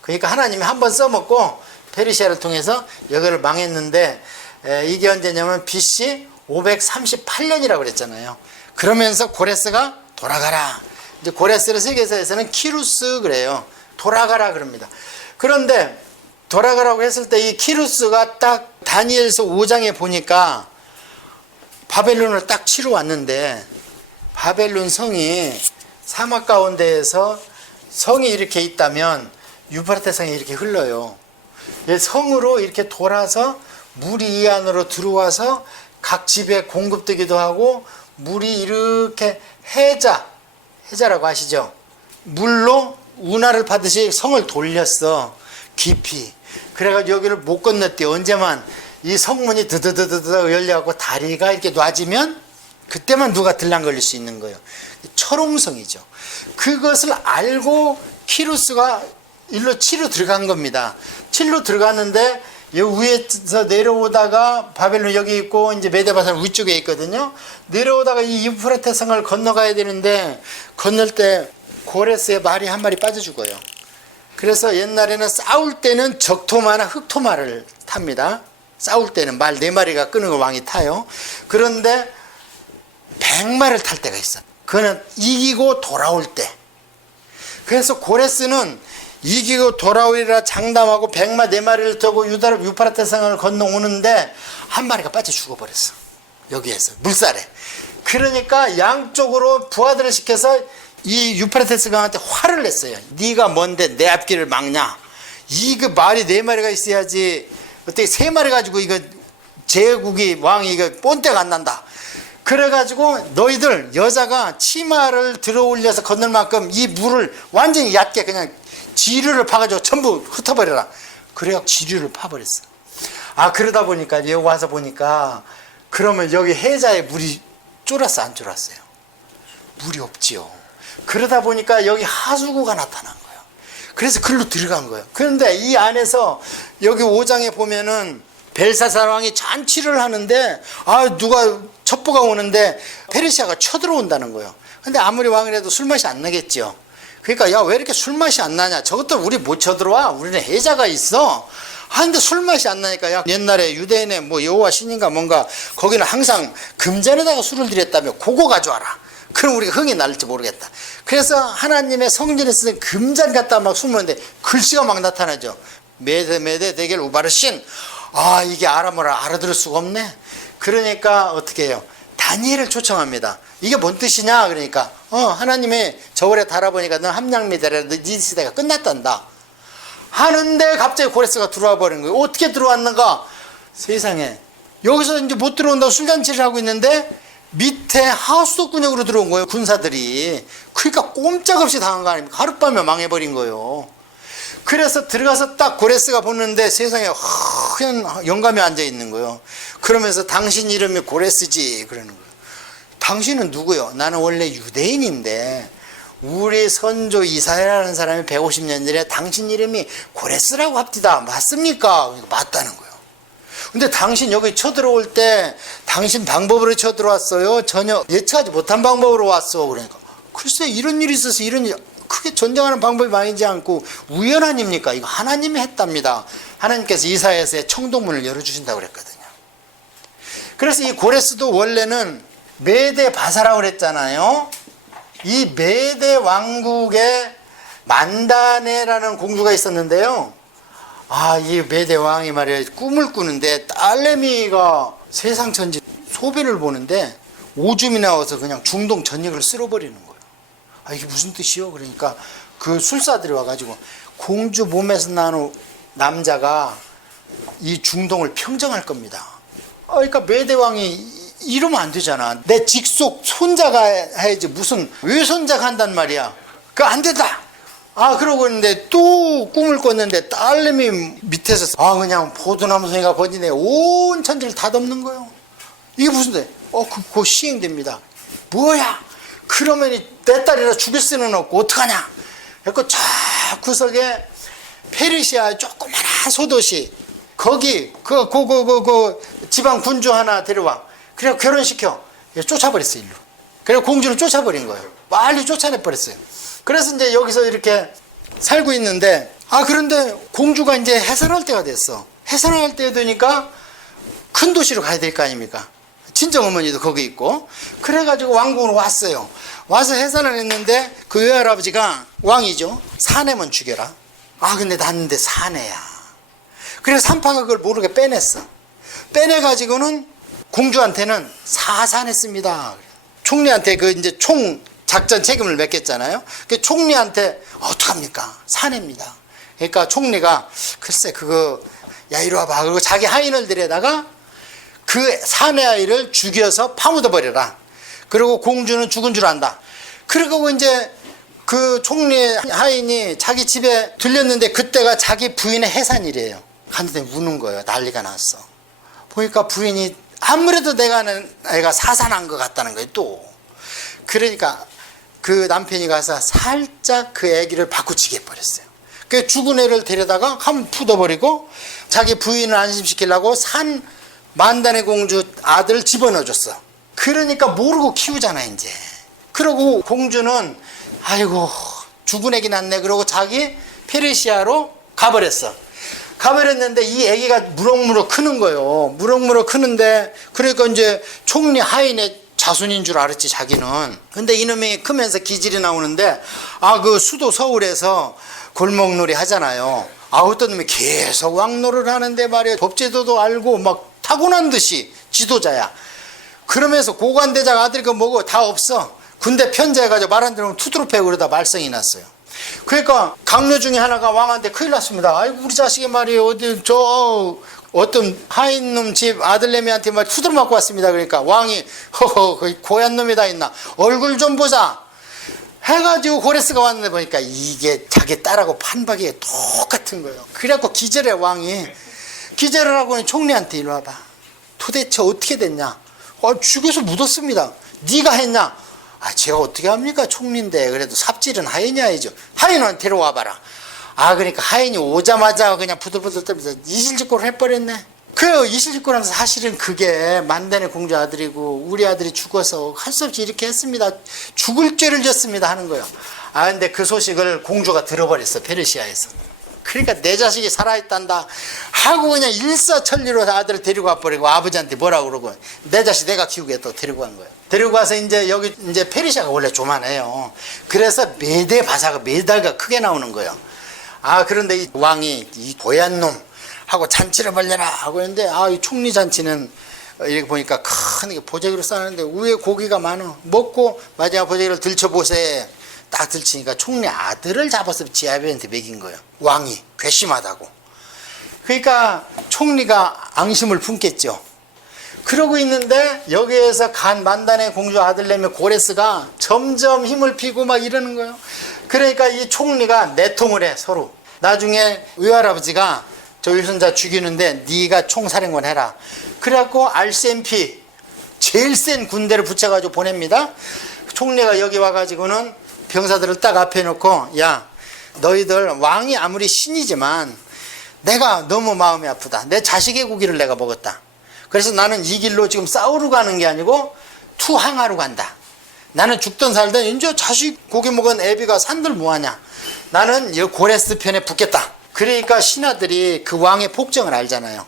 그러니까 하나님이 한번 써먹고 페르시아를 통해서 여기를 망했는데 이게 언제냐면 BC 538년이라고 그랬잖아요. 그러면서 고레스가 돌아가라. 이제 고레스를 세계사에서는 키루스 그래요. 돌아가라 그럽니다. 그런데 돌아가라고 했을 때 이 키루스가 딱 다니엘서 5장에 보니까 바벨론을 딱 치러 왔는데 바벨론 성이 사막 가운데에서 성이 이렇게 있다면 유프라테 성이 이렇게 흘러요. 성으로 이렇게 돌아서 물이 이 안으로 들어와서 각 집에 공급되기도 하고 물이 이렇게 해자라고 아시죠? 물로 운하를 파듯이 성을 돌렸어. 깊이. 그래가지고 여기를 못 건넜대. 언제만 이 성문이 드드드드드 열려갖고 다리가 이렇게 놔지면 그때만 누가 들랑 걸릴 수 있는 거예요. 철옹성이죠. 그것을 알고 키루스가 일로 치로 들어간 겁니다. 치로 들어갔는데 여기 위에서 내려오다가 바벨론 여기 있고 이제 메데바산 위쪽에 있거든요. 내려오다가 이 유프라테 성을 건너가야 되는데 건널 때 고레스의 말이 한 마리 빠져 죽어요. 그래서 옛날에는 싸울 때는 적토마나 흑토마를 탑니다. 싸울 때는 말 4마리가 끄는 거 왕이 타요. 그런데 100마리를 탈 때가 있어. 그거는 이기고 돌아올 때. 그래서 고레스는 이기고 돌아오리라 장담하고 104마리를 타고 유프라테 성을 건너오는데 한 마리가 빠져 죽어버렸어. 여기에서 물살에. 그러니까 양쪽으로 부하들을 시켜서 이 유프라테스 강한테 화를 냈어요. 네가 뭔데 내 앞길을 막냐. 이거 말이 4마리가 있어야지 어떻게 3마리 가지고 이거 제국이 왕이 이거 본때가 안 난다. 그래가지고 너희들 여자가 치마를 들어 올려서 건널 만큼 이 물을 완전히 얕게 그냥 지류를 파가지고 전부 흩어버려라. 그래야 지류를 파버렸어. 아, 그러다 보니까 여기 와서 보니까 그러면 여기 해자에 물이 쫄았어 안 쫄았어요? 물이 없지요. 그러다 보니까 여기 하수구가 나타난 거예요. 그래서 글로 들어간 거예요. 그런데 이 안에서 여기 5장에 보면은 벨사살 왕이 잔치를 하는데 누가 첩보가 오는데 페르시아가 쳐들어온다는 거예요. 근데 아무리 왕이라도 술맛이 안 나겠죠. 그러니까 야, 왜 이렇게 술맛이 안 나냐. 저것도 우리 못 쳐들어와. 우리는 해자가 있어. 근데 술맛이 안 나니까 야, 옛날에 유대인의 뭐 여호와 신인가 뭔가 거기는 항상 금잔에다가 술을 들였다며 그거 가져와라. 그럼 우리가 흥이 날지 모르겠다. 그래서 하나님의 성전에 쓰는 금잔 갖다 막 숨는데 글씨가 막 나타나죠. 메데 데겔 우바르신. 이게 아람어라 알아들을 수가 없네. 그러니까 어떻게 해요? 다니엘을 초청합니다. 이게 뭔 뜻이냐? 그러니까 하나님의 저울에 달아보니까 넌 함량미대라. 네 시대가 끝났단다. 하는데 갑자기 고레스가 들어와 버린 거예요. 어떻게 들어왔는가? 세상에. 여기서 이제 못 들어온다고 술잔치를 하고 있는데 밑에 하수도군역으로 들어온 거예요. 군사들이. 그러니까 꼼짝없이 당한 거 아닙니까? 하룻밤에 망해버린 거예요. 그래서 들어가서 딱 고레스가 보는데 세상에 하얀 영감이 앉아있는 거예요. 그러면서 당신 이름이 고레스지 그러는 거예요. 당신은 누구요? 나는 원래 유대인인데 우리 선조 이사야라는 사람이 150년 전에 당신 이름이 고레스라고 합디다. 맞습니까? 그러니까 맞다는 거예요. 근데 당신 여기 쳐들어올 때 당신 방법으로 쳐들어왔어요? 전혀 예측하지 못한 방법으로 왔어. 그러니까 글쎄 이런 일이 있어서 이런 일 크게 전쟁하는 방법이 많이지 않고 우연 아닙니까? 이거 하나님이 했답니다. 하나님께서 이사야서의 청동문을 열어주신다고 그랬거든요. 그래서 이 고레스도 원래는 메데 바사라고 그랬잖아요. 이 메데 왕국에 만다네라는 공주가 있었는데요. 이 메데 왕이 말이야 꿈을 꾸는데 딸내미가 세상 천지 소변을 보는데 오줌이 나와서 그냥 중동 전역을 쓸어버리는 거예요. 이게 무슨 뜻이요? 그러니까 그 술사들이 와가지고 공주 몸에서 나는 남자가 이 중동을 평정할 겁니다. 그러니까 메대왕이 이러면 안 되잖아. 내 직속 손자가 해야지 무슨 외손자가 한단 말이야. 그거 안 된다. 그러고 있는데 또 꿈을 꿨는데 딸내미 밑에서 그냥 포도나무 송이가 번지네. 온 천지를 다 덮는 거예요. 이게 무슨 데? 그거 시행됩니다. 뭐야? 그러면 내 딸이라 죽일 수는 없고 어떡하냐? 그래서 저 구석에 페르시아 조그마한 소도시 거기 그 지방 군주 하나 데려와. 그래 결혼시켜. 쫓아버렸어 일로. 그래 공주를 쫓아버린 거예요. 빨리 쫓아내버렸어요. 그래서 이제 여기서 이렇게 살고 있는데 그런데 공주가 이제 해산할 때가 됐어. 해산할 때 되니까 큰 도시로 가야 될 거 아닙니까? 친정어머니도 거기 있고. 그래가지고 왕궁으로 왔어요. 와서 해산을 했는데 그 외할아버지가 왕이죠. 사내면 죽여라. 근데 났는데 사내야. 그래서 산파가 그걸 모르게 빼냈어. 빼내가지고는 공주한테는 사산했습니다. 총리한테 그 이제 총 작전 책임을 맡겼잖아요. 그 총리한테 어떡합니까? 사내입니다. 그러니까 총리가 글쎄 그거 야 이리 와봐. 그리고 자기 하인을 데려다가 그 사내 아이를 죽여서 파묻어 버려라. 그리고 공주는 죽은 줄 안다. 그리고 이제 그 총리 하인이 자기 집에 들렸는데 그때가 자기 부인의 해산일이에요. 갔는데 우는 거예요. 난리가 났어. 보니까 부인이 아무래도 내가 아는 애가 사산한 것 같다는 거예요 또. 그러니까 그 남편이 가서 살짝 그 애기를 바꾸치게 해버렸어요. 그 죽은 애를 데려다가 한번 푸둬버리고 자기 부인을 안심시키려고 산 만단의 공주 아들 집어넣어줬어. 그러니까 모르고 키우잖아 이제. 그러고 공주는 아이고 죽은 애기 낳네 그러고 자기 페르시아로 가버렸어. 가버렸는데 이 애기가 무럭무럭 크는 거예요. 무럭무럭 크는데 그러니까 이제 총리 하인의 자손인 줄 알았지 자기는. 근데 이놈이 크면서 기질이 나오는데 그 수도 서울에서 골목놀이 하잖아요. 어떤 놈이 계속 왕노를 하는데 말이야. 법제도도 알고 막 타고난 듯이 지도자야. 그러면서 고관대장 아들이 그 뭐고 다 없어. 군대 편제해가지고 말 안 들으면 투드로 패고 그러다 말썽이 났어요. 그러니까 강요 중에 하나가 왕한테 큰일 났습니다. 아이고 우리 자식이 말이에요. 어떤 하인놈 집 아들내미한테 막 투드로 맞고 왔습니다. 그러니까 왕이 허허 거기 고얀 놈이 다 있나 얼굴 좀 보자 해가지고 고레스가 왔는데 보니까 이게 자기 딸하고 판박이 똑같은 거예요. 그래갖고 기절해 왕이. 기절을 하고 총리한테 이리 와봐. 도대체 어떻게 됐냐. 죽여서 묻었습니다. 네가 했냐. 제가 어떻게 합니까 총리인데. 그래도 삽질은 하인이 해야죠. 하인은 데려와봐라. 그러니까 하인이 오자마자 그냥 부들부들 떨면서 이실직고를 해버렸네. 그 이실직고라면서 사실은 그게 만단의 공주 아들이고 우리 아들이 죽어서 할 수 없이 이렇게 했습니다. 죽을 죄를 졌습니다 하는 거예요. 근데 그 소식을 공주가 들어버렸어 페르시아에서. 그러니까 내 자식이 살아있단다 하고 그냥 일사천리로 아들을 데리고 와버리고 아버지한테 뭐라고 그러고 내 자식 내가 키우게 또 데리고 간 거예요. 데리고 와서 이제 여기 이제 페르시아가 원래 조만해요. 그래서 매대 바사가 매달가 크게 나오는 거예요. 그런데 이 왕이 이 고얀 놈 하고 잔치를 벌려라 하고 했는데 이 총리 잔치는 이렇게 보니까 큰 보재기로 싸는데 위에 고기가 많아. 먹고 마지막 보재기를 들춰보세. 딱 들치니까 총리 아들을 잡아서 지 아버지한테 먹인 거예요. 왕이 괘씸하다고. 그러니까 총리가 앙심을 품겠죠. 그러고 있는데 여기에서 간 만단의 공주 아들내미 고레스가 점점 힘을 피고 막 이러는 거예요. 그러니까 이 총리가 내통을 해 서로. 나중에 외할아버지가 저 위선자 죽이는데 네가 총사령관 해라. 그래갖고 RCMP 제일 센 군대를 붙여가지고 보냅니다. 총리가 여기 와가지고는 병사들을 딱 앞에 놓고 야 너희들 왕이 아무리 신이지만 내가 너무 마음이 아프다. 내 자식의 고기를 내가 먹었다. 그래서 나는 이 길로 지금 싸우러 가는 게 아니고 투항하러 간다. 나는 죽든 살든 이제 자식 고기 먹은 애비가 산들 뭐하냐. 나는 이 고레스 편에 붙겠다. 그러니까 신하들이 그 왕의 폭정을 알잖아요.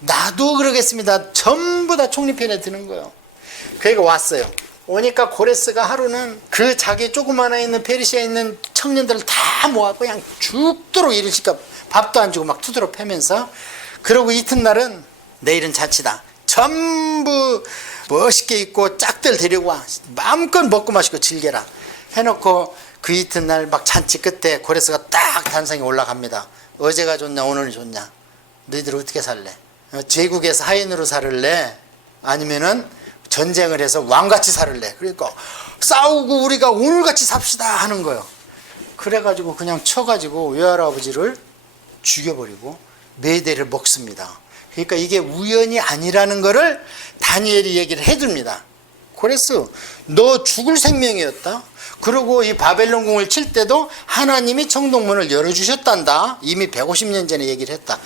나도 그러겠습니다. 전부 다 총리 편에 드는 거예요. 그러니까 왔어요. 오니까 고레스가 하루는 그 자기 조그마한 있는 페르시아에 있는 청년들을 다 모아서 그냥 죽도록 일을 시켜 밥도 안 주고 막 투드러 패면서 그러고 이튿날은 내일은 잔치다. 전부 멋있게 입고 짝들 데리고 와. 마음껏 먹고 마시고 즐겨라. 해놓고 그 이튿날 막 잔치 끝에 고레스가 딱 단상에 올라갑니다. 어제가 좋냐 오늘이 좋냐. 너희들 어떻게 살래? 제국에서 하인으로 살을래? 아니면은 전쟁을 해서 왕같이 살을래? 그러니까 싸우고 우리가 오늘같이 삽시다 하는 거예요. 그래가지고 그냥 쳐가지고 외할아버지를 죽여버리고 매대를 먹습니다. 그러니까 이게 우연이 아니라는 거를 다니엘이 얘기를 해줍니다. 고레스 너 죽을 생명이었다. 그리고 이 바벨론 궁을 칠 때도 하나님이 청동문을 열어주셨단다. 이미 150년 전에 얘기를 했다.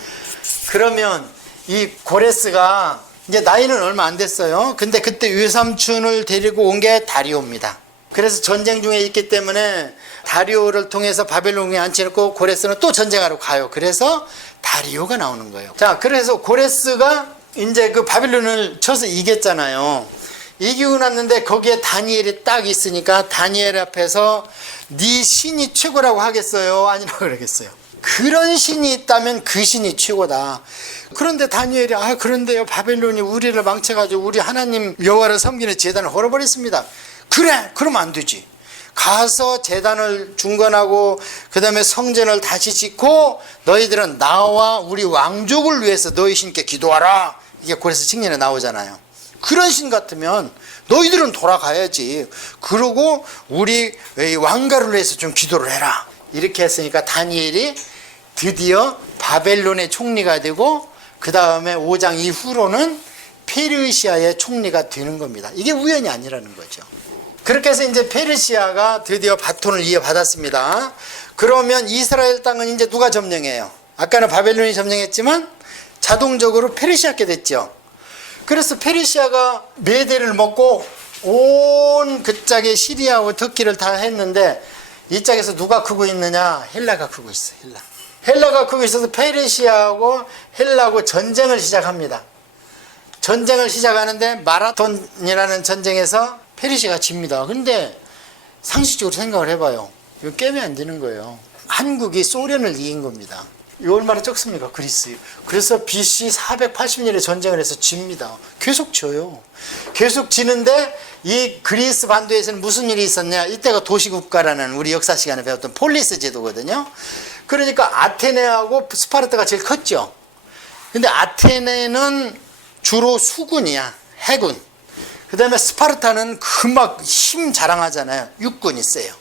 그러면 이 고레스가 이제 나이는 얼마 안 됐어요. 근데 그때 외삼촌을 데리고 온 게 다리오입니다. 그래서 전쟁 중에 있기 때문에 다리오를 통해서 바벨론에 앉혀놓고 고레스는 또 전쟁하러 가요. 그래서 다리오가 나오는 거예요. 자, 그래서 고레스가 이제 그 바벨론을 쳐서 이겼잖아요. 이기고 났는데 거기에 다니엘이 딱 있으니까 다니엘 앞에서 네 신이 최고라고 하겠어요? 아니라고 그러겠어요? 그런 신이 있다면 그 신이 최고다. 그런데 다니엘이 그런데요 바벨론이 우리를 망쳐가지고 우리 하나님 여호와를 섬기는 제단을 헐어버렸습니다. 그래 그러면 안 되지. 가서 제단을 중건하고 그 다음에 성전을 다시 짓고 너희들은 나와 우리 왕족을 위해서 너희 신께 기도하라. 이게 고레스 칙년에 나오잖아요. 그런 신 같으면 너희들은 돌아가야지. 그러고 우리 왕가를 위해서 좀 기도를 해라. 이렇게 했으니까 다니엘이 드디어 바벨론의 총리가 되고 그 다음에 5장 이후로는 페르시아의 총리가 되는 겁니다. 이게 우연이 아니라는 거죠. 그렇게 해서 이제 페르시아가 드디어 바톤을 이어받았습니다. 그러면 이스라엘 땅은 이제 누가 점령해요? 아까는 바벨론이 점령했지만 자동적으로 페르시아께 됐죠. 그래서 페르시아가 메대를 먹고 온 그짝의 시리아와 터키를 다 했는데 이 짝에서 누가 크고 있느냐? 헬라가 크고 있어요. 헬라가 크고 있어서 페르시아하고 헬라하고 전쟁을 시작합니다. 전쟁을 시작하는데 마라톤이라는 전쟁에서 페르시아가 집니다. 근데 상식적으로 생각을 해봐요. 이거 깨면 안 되는 거예요. 한국이 소련을 이긴 겁니다. 이거 얼마나 적습니까? 그리스. 그래서 BC 480년에 전쟁을 해서 집니다. 계속 져요. 계속 지는데 이 그리스 반도에서는 무슨 일이 있었냐? 이때가 도시국가라는 우리 역사 시간에 배웠던 폴리스 제도거든요. 그러니까 아테네하고 스파르타가 제일 컸죠. 근데 아테네는 주로 수군이야. 해군. 그 다음에 스파르타는 막 힘 자랑하잖아요. 육군이 세요.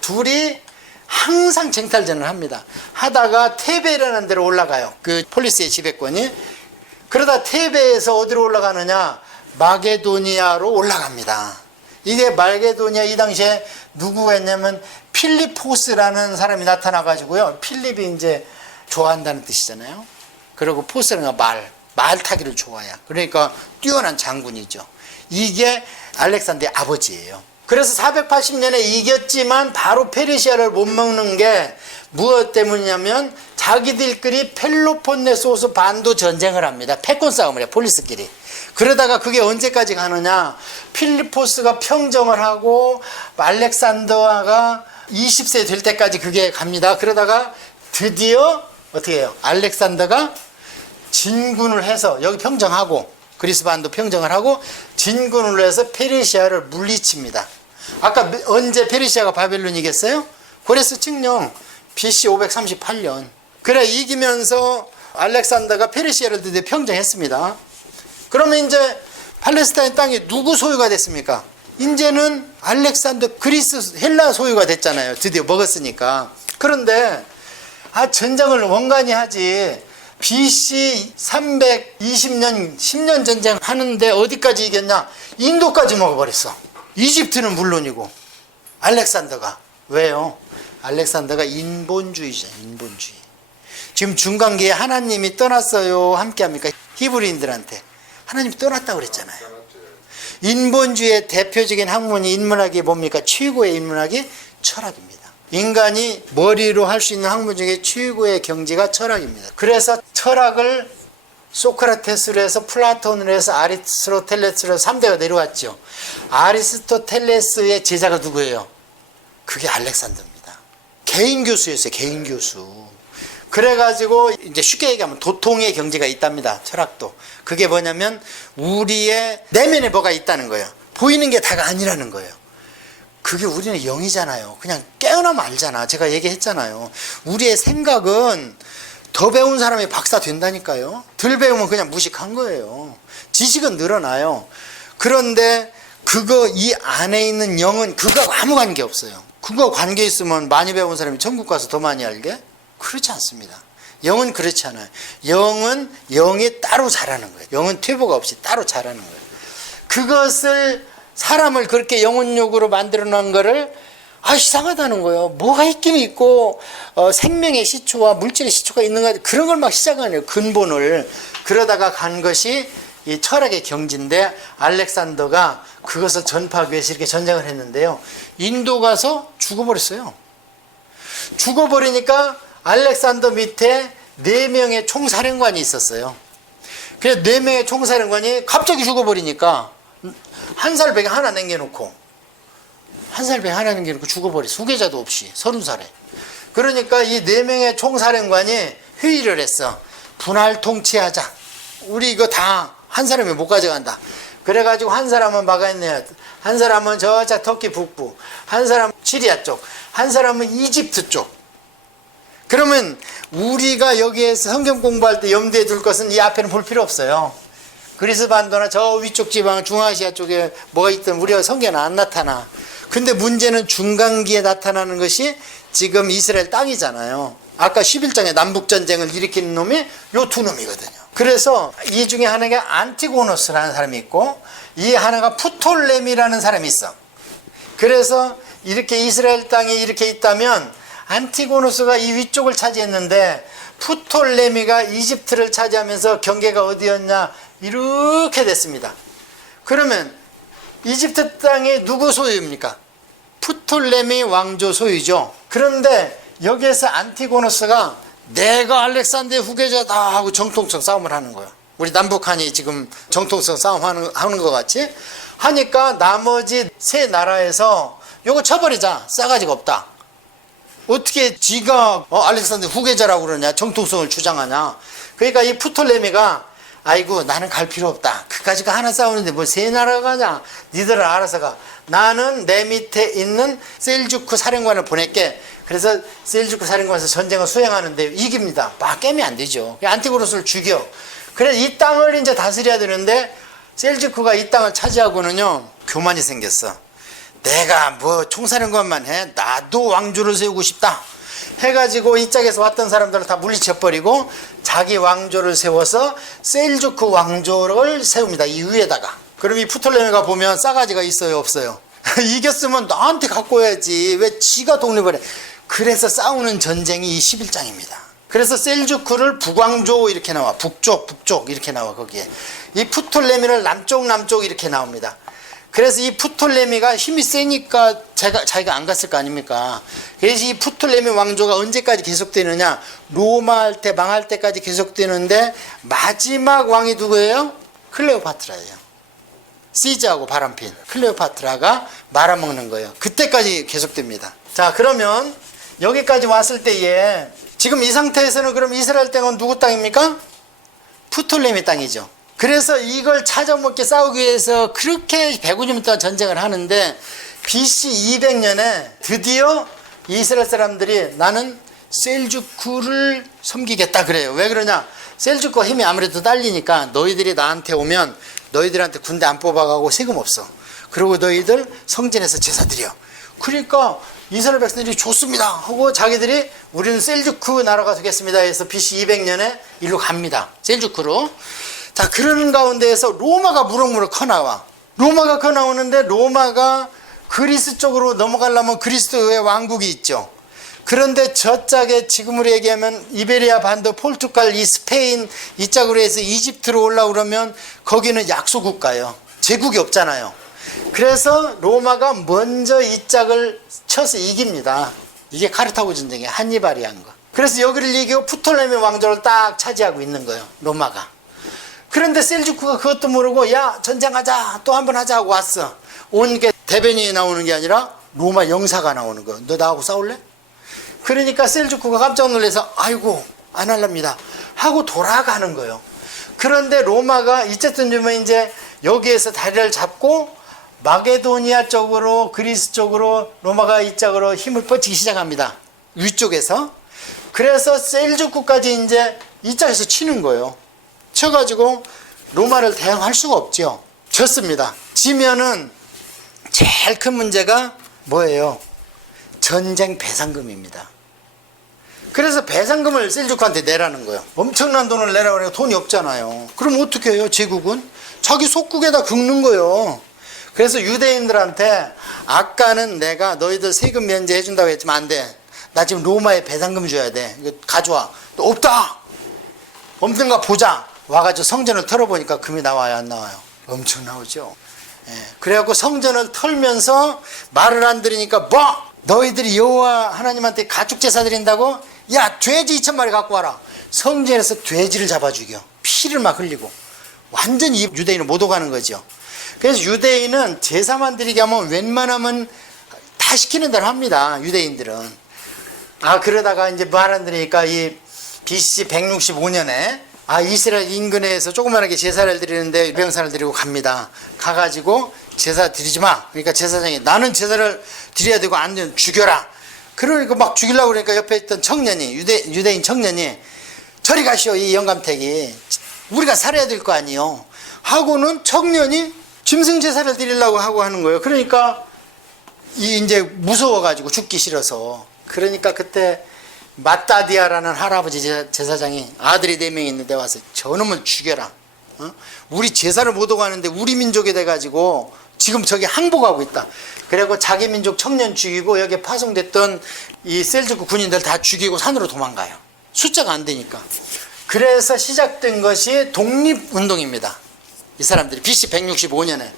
둘이 항상 쟁탈전을 합니다. 하다가 테베라는 데로 올라가요. 그 폴리스의 지배권이. 그러다 테베에서 어디로 올라가느냐? 마게도니아로 올라갑니다. 이게 마게도니아 이 당시에 누구가 있냐면 필리포스라는 사람이 나타나가지고요. 필립이 이제 좋아한다는 뜻이잖아요. 그리고 포스는 말 타기를 좋아해요. 그러니까 뛰어난 장군이죠. 이게 알렉산더의 아버지예요. 그래서 480년에 이겼지만 바로 페르시아를 못 먹는 게 무엇 때문이냐면 자기들끼리 펠로폰네소스 반도 전쟁을 합니다. 패권 싸움을 해요. 폴리스끼리. 그러다가 그게 언제까지 가느냐? 필리포스가 평정을 하고 알렉산더가 20세 될 때까지 그게 갑니다. 그러다가 드디어 어떻게 해요? 알렉산더가 진군을 해서 여기 평정하고 그리스 반도 평정을 하고 진군을 해서 페르시아를 물리칩니다. 아까 언제 페르시아가 바벨론이 이겼어요? 고레스 칙령 BC 538년. 그래 이기면서 알렉산더가 페르시아를 드디어 평정했습니다. 그러면 이제 팔레스타인 땅이 누구 소유가 됐습니까? 이제는 알렉산더 그리스 헬라 소유가 됐잖아요. 드디어 먹었으니까. 그런데 전쟁을 원간히 하지. BC 320년 10년 전쟁 하는데 어디까지 이겼냐? 인도까지 먹어버렸어. 이집트는 물론이고. 알렉산더가. 왜요? 알렉산더가 인본주의자. 인본주의. 지금 중간기에 하나님이 떠났어요. 함께합니까? 히브리인들한테. 하나님이 떠났다고 그랬잖아요. 인본주의의 대표적인 학문이 인문학이 뭡니까? 최고의 인문학이 철학입니다. 인간이 머리로 할 수 있는 학문 중에 최고의 경지가 철학입니다. 그래서 철학을 소크라테스로 해서 플라톤으로 해서 아리스토텔레스로 해서 3대가 내려왔죠. 아리스토텔레스의 제자가 누구예요? 그게 알렉산더입니다. 개인 교수였어요. 개인 교수. 그래가지고 이제 쉽게 얘기하면 도통의 경지가 있답니다. 철학도. 그게 뭐냐면 우리의 내면에 뭐가 있다는 거예요. 보이는 게 다가 아니라는 거예요. 그게 우리는 영이잖아요. 그냥 깨어나면 알잖아. 제가 얘기했잖아요. 우리의 생각은 더 배운 사람이 박사 된다니까요. 덜 배우면 그냥 무식한 거예요. 지식은 늘어나요. 그런데 이 안에 있는 영은 그거하고 아무 관계 없어요. 그거 관계 있으면 많이 배운 사람이 천국 가서 더 많이 알게? 그렇지 않습니다. 영은 그렇지 않아요. 영은 영이 따로 자라는 거예요. 영은 퇴보가 없이 따로 자라는 거예요. 그것을 사람을 그렇게 영혼욕으로 만들어 놓은 거를 이상하다는 거예요. 뭐가 있긴 있고 생명의 시초와 물질의 시초가 있는가 그런 걸 막 시작하네요. 근본을. 그러다가 간 것이 이 철학의 경지인데 알렉산더가 그것을 전파하기 위해서 이렇게 전쟁을 했는데요. 인도 가서 죽어버렸어요. 죽어버리니까 알렉산더 밑에 4명의 총사령관이 있었어요. 그래서 4명의 총사령관이 갑자기 죽어버리니까 한 살 배에 하나 남겨놓고 죽어버렸어. 후계자도 없이 30살에. 그러니까 이 4명의 총사령관이 회의를 했어. 분할 통치하자. 우리 이거 다 한 사람이 못 가져간다. 그래가지고 한 사람은 마가네아, 한 사람은 저쪽 터키 북부, 한 사람은 시리아 쪽, 한 사람은 이집트 쪽. 그러면 우리가 여기에서 성경 공부할 때 염두에 둘 것은 이 앞에는 볼 필요 없어요. 그리스 반도나 저 위쪽 지방 중아시아 쪽에 뭐가 있든 우리가 성경은 안 나타나. 근데 문제는 중간기에 나타나는 것이 지금 이스라엘 땅이잖아요. 아까 11장에 남북전쟁을 일으키는 놈이 요 두 놈이거든요. 그래서 이 중에 하나가 안티고노스라는 사람이 있고 이 하나가 프톨레미라는 사람이 있어. 그래서 이렇게 이스라엘 땅에 이렇게 있다면 안티고노스가 이 위쪽을 차지했는데 프톨레미가 이집트를 차지하면서 경계가 어디였냐? 이렇게 됐습니다. 그러면 이집트 땅이 누구 소유입니까? 프톨레미 왕조 소유죠. 그런데 여기에서 안티고노스가 내가 알렉산더의 후계자다 하고 정통성 싸움을 하는 거예요. 우리 남북한이 지금 정통성 싸움 하는 것 같이 하니까 나머지 세 나라에서 요거 쳐버리자. 싸가지가 없다. 어떻게 지가 알렉산더 후계자라고 그러냐, 정통성을 주장하냐. 그러니까 이 프톨레미가 아이고 나는 갈 필요 없다. 그까지가 하나 싸우는데 뭐 세 나라가 가냐. 니들은 알아서 가. 나는 내 밑에 있는 셀주크 사령관을 보낼게. 그래서 셀주크 사령관에서 전쟁을 수행하는데 이깁니다. 막 깨면 안 되죠. 안티고노스를 죽여. 그래서 이 땅을 이제 다스려야 되는데 셀주크가 이 땅을 차지하고는요 교만이 생겼어. 내가 뭐 총사령관만 해. 나도 왕조를 세우고 싶다. 해가지고 이 짝에서 왔던 사람들을 다 물리쳐버리고 자기 왕조를 세워서 셀주크 왕조를 세웁니다. 이 위에다가. 그럼 이 프톨레미가 보면 싸가지가 있어요, 없어요? 이겼으면 나한테 갖고 와야지. 왜 지가 독립을 해? 그래서 싸우는 전쟁이 이 11장입니다. 그래서 셀주크를 북왕조 이렇게 나와. 북쪽 이렇게 나와 거기에. 이 프톨레미를 남쪽 이렇게 나옵니다. 그래서 이 프톨레미가 힘이 세니까 자기가 안 갔을 거 아닙니까? 그래서 이 프톨레미 왕조가 언제까지 계속되느냐? 로마 할 때 망할 때까지 계속되는데 마지막 왕이 누구예요? 클레오파트라예요. 시즈하고 바람핀 클레오파트라가 말아먹는 거예요. 그때까지 계속됩니다. 자, 그러면 여기까지 왔을 때에 지금 이 상태에서는 그럼 이스라엘 땅은 누구 땅입니까? 프톨레미 땅이죠. 그래서 이걸 찾아먹게 싸우기 위해서 그렇게 150년 동안 전쟁을 하는데 BC 200년에 드디어 이스라엘 사람들이 나는 셀주크를 섬기겠다 그래요. 왜 그러냐? 셀주크가 힘이 아무래도 딸리니까 너희들이 나한테 오면 너희들한테 군대 안 뽑아가고 세금 없어. 그리고 너희들 성전에서 제사 드려. 그러니까 이스라엘 백성들이 좋습니다 하고 자기들이 우리는 셀주크 나라가 되겠습니다 해서 BC 200년에 일로 갑니다. 셀주크로. 자, 그러는 가운데에서 로마가 무럭무럭 커나와. 로마가 커나오는데 로마가 그리스 쪽으로 넘어가려면 그리스도의 왕국이 있죠. 그런데 저 짝에 지금으로 얘기하면 이베리아 반도, 포르투갈, 이 스페인 이 짝으로 해서 이집트로 올라오려면 거기는 약소국가예요. 제국이 없잖아요. 그래서 로마가 먼저 이 짝을 쳐서 이깁니다. 이게 카르타고 전쟁에 한니발이 한 거. 그래서 여기를 이기고 프톨레미 왕조를 딱 차지하고 있는 거예요. 로마가. 그런데 셀주크가 그것도 모르고 야 전쟁하자 또 한 번 하자 하고 왔어. 온 게 대변인이 나오는 게 아니라 로마 영사가 나오는 거예요. 너 나하고 싸울래? 그러니까 셀주크가 깜짝 놀라서 아이고 안 할랍니다 하고 돌아가는 거예요. 그런데 로마가 이쨌든 좀 이제 여기에서 다리를 잡고 마게도니아 쪽으로 그리스 쪽으로 로마가 이 짝으로 힘을 뻗치기 시작합니다. 위쪽에서. 그래서 셀주크까지 이제 이 짝에서 치는 거예요. 쳐가지고 로마를 대항할 수가 없죠. 졌습니다. 지면은 제일 큰 문제가 뭐예요? 전쟁 배상금입니다. 그래서 배상금을 셀주크한테 내라는 거예요. 엄청난 돈을 내라고 해요. 돈이 없잖아요. 그럼 어떻게 해요? 제국은 자기 속국에다 긁는 거예요. 그래서 유대인들한테 아까는 내가 너희들 세금 면제해 준다고 했지만 안 돼. 나 지금 로마에 배상금 줘야 돼. 이거 가져와. 없다. 없는가 보자. 와가지고 성전을 털어보니까 금이 나와요, 안 나와요? 엄청 나오죠. 예. 그래갖고 성전을 털면서 말을 안 들으니까 뭐? 너희들이 여호와 하나님한테 가축 제사 드린다고? 야, 돼지 2,000마리 갖고 와라. 성전에서 돼지를 잡아 죽여. 피를 막 흘리고. 완전히 유대인을 못 오가는 거죠. 그래서 유대인은 제사만 드리게 하면 웬만하면 다 시키는 대로 합니다. 유대인들은. 아, 그러다가 이제 말 안 들으니까 이 BC 165년에 이스라엘 인근에서 조그만하게 제사를 드리는데 병사를 드리고 갑니다. 가가지고 제사 드리지 마. 그러니까 제사장이 나는 제사를 드려야 되고 안 되면 죽여라. 그러니까 막 죽이려고 그러니까 옆에 있던 청년이 유대인 청년이 저리 가시오 이 영감택이 우리가 살아야 될 거 아니요 하고는 청년이 짐승 제사를 드리려고 하고 하는 거예요. 그러니까 이제 무서워가지고 죽기 싫어서 그러니까 그때 마따디아라는 할아버지 제사장이 아들이 4명이 있는데 와서 저놈을 죽여라. 우리 제사를 못 오고 하는데 우리 민족이 돼가지고 지금 저기 항복하고 있다. 그리고 자기 민족 청년 죽이고 여기에 파송됐던 이 셀주크 군인들 다 죽이고 산으로 도망가요. 숫자가 안 되니까. 그래서 시작된 것이 독립운동입니다. 이 사람들이 BC 165년에.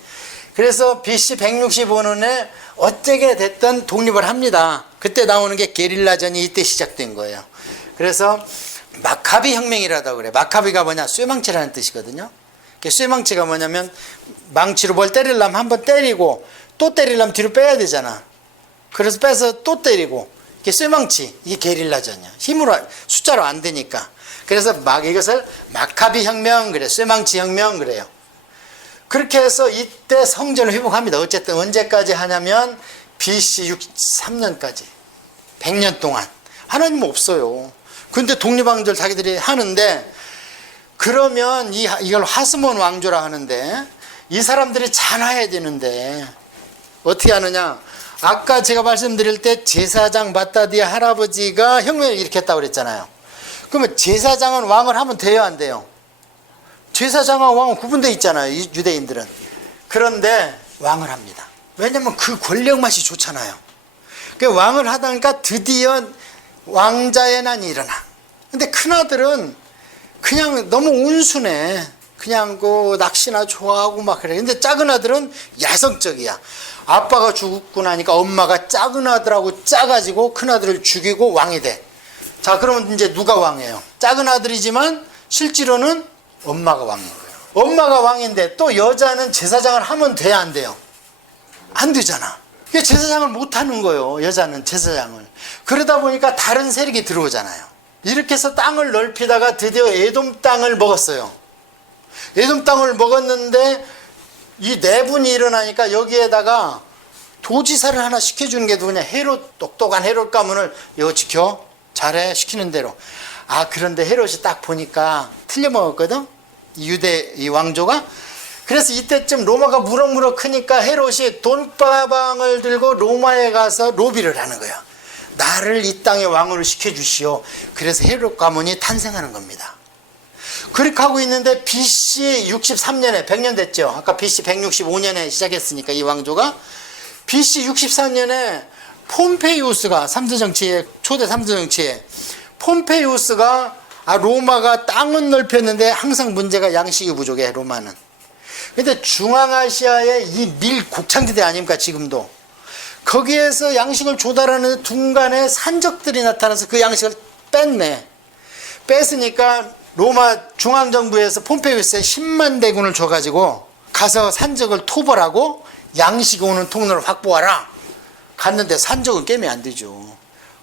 그래서 BC 165년에 어떻게 됐든 독립을 합니다. 그때 나오는 게 게릴라전이 이때 시작된 거예요. 그래서 마카비 혁명이라고 그래. 마카비가 뭐냐? 쇠망치라는 뜻이거든요. 쇠망치가 뭐냐면 망치로 뭘 때리려면 한번 때리고 또 때리려면 뒤로 빼야 되잖아. 그래서 빼서 또 때리고 이게 쇠망치. 이게 게릴라전이야. 힘으로 숫자로 안 되니까. 그래서 이것을 마카비 혁명 그래. 쇠망치 혁명 그래요. 그렇게 해서 이때 성전을 회복합니다. 어쨌든 언제까지 하냐면 BC 63년까지 100년 동안 하나님 없어요. 근데 독립왕조를 자기들이 하는데 그러면 이걸 하스몬 왕조라 하는데 이 사람들이 잔화해야 되는데 어떻게 하느냐? 아까 제가 말씀드릴 때 제사장 마따디아 할아버지가 혁명을 일으켰다고 그랬잖아요. 그러면 제사장은 왕을 하면 돼요, 안 돼요? 제사장과 왕은 구분되어 있잖아요, 이 유대인들은. 그런데 왕을 합니다. 왜냐면 그 권력 맛이 좋잖아요. 그 왕을 하다 보니까 드디어 왕자의 난이 일어나. 근데 큰아들은 그냥 너무 온순해. 그냥 그 낚시나 좋아하고 막 그래. 근데 작은 아들은 야성적이야. 아빠가 죽고 나니까 엄마가 작은 아들하고 짜가지고 큰 아들을 죽이고 왕이 돼. 자, 그러면 이제 누가 왕이에요? 작은 아들이지만 실제로는 엄마가 왕인 거예요. 엄마가 왕인데 또 여자는 제사장을 하면 돼야 안 돼요? 안 되잖아. 이게 제사장을 못 하는 거예요. 여자는 제사장을. 그러다 보니까 다른 세력이 들어오잖아요. 이렇게 해서 땅을 넓히다가 드디어 에돔 땅을 먹었어요. 에돔 땅을 먹었는데 이 내분이 일어나니까 여기에다가 도지사를 하나 시켜주는 게 누구냐? 헤롯, 똑똑한 헤롯 가문을 이거 지켜. 잘해. 시키는 대로. 아, 그런데 헤롯이 딱 보니까 틀려먹었거든? 이 왕조가. 그래서 이때쯤 로마가 무럭무럭 크니까 헤롯이 돈가방을 들고 로마에 가서 로비를 하는 거야. 나를 이 땅의 왕으로 시켜주시오. 그래서 헤롯 가문이 탄생하는 겁니다. 그렇게 하고 있는데 BC 63년에 100년 됐죠. 아까 BC 165년에 시작했으니까 이 왕조가 BC 64년에 폼페이우스가 초대 3대 정치에 폼페이우스가 로마가 땅은 넓혔는데 항상 문제가 양식이 부족해. 로마는. 근데 중앙아시아의 이 밀 곡창지대 아닙니까 지금도. 거기에서 양식을 조달하는 중간에 산적들이 나타나서 그 양식을 뺐네. 뺐으니까 로마 중앙정부에서 폼페이우스에 10만 대군을 줘가지고 가서 산적을 토벌하고 양식이 오는 통로를 확보하라. 갔는데 산적은 깨면 안 되죠.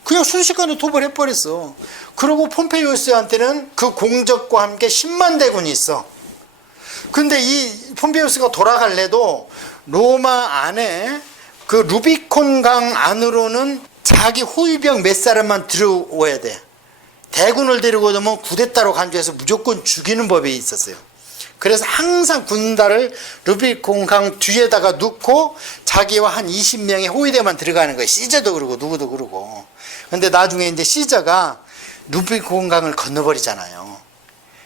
그냥 순식간에 토벌해버렸어. 그리고 폼페이우스한테는 그 공적과 함께 10만 대군이 있어. 근데 이 폼페이우스가 돌아갈래도 로마 안에 그 루비콘 강 안으로는 자기 호위병 몇 사람만 들어와야 돼. 대군을 데리고 오면 구데타로 간주해서 무조건 죽이는 법이 있었어요. 그래서 항상 군단을 루비콘 강 뒤에다가 놓고 자기와 한 20명의 호위대만 들어가는 거예요. 시저도 그러고 누구도 그러고. 근데 나중에 이제 시저가 루비콘 강을 건너버리잖아요.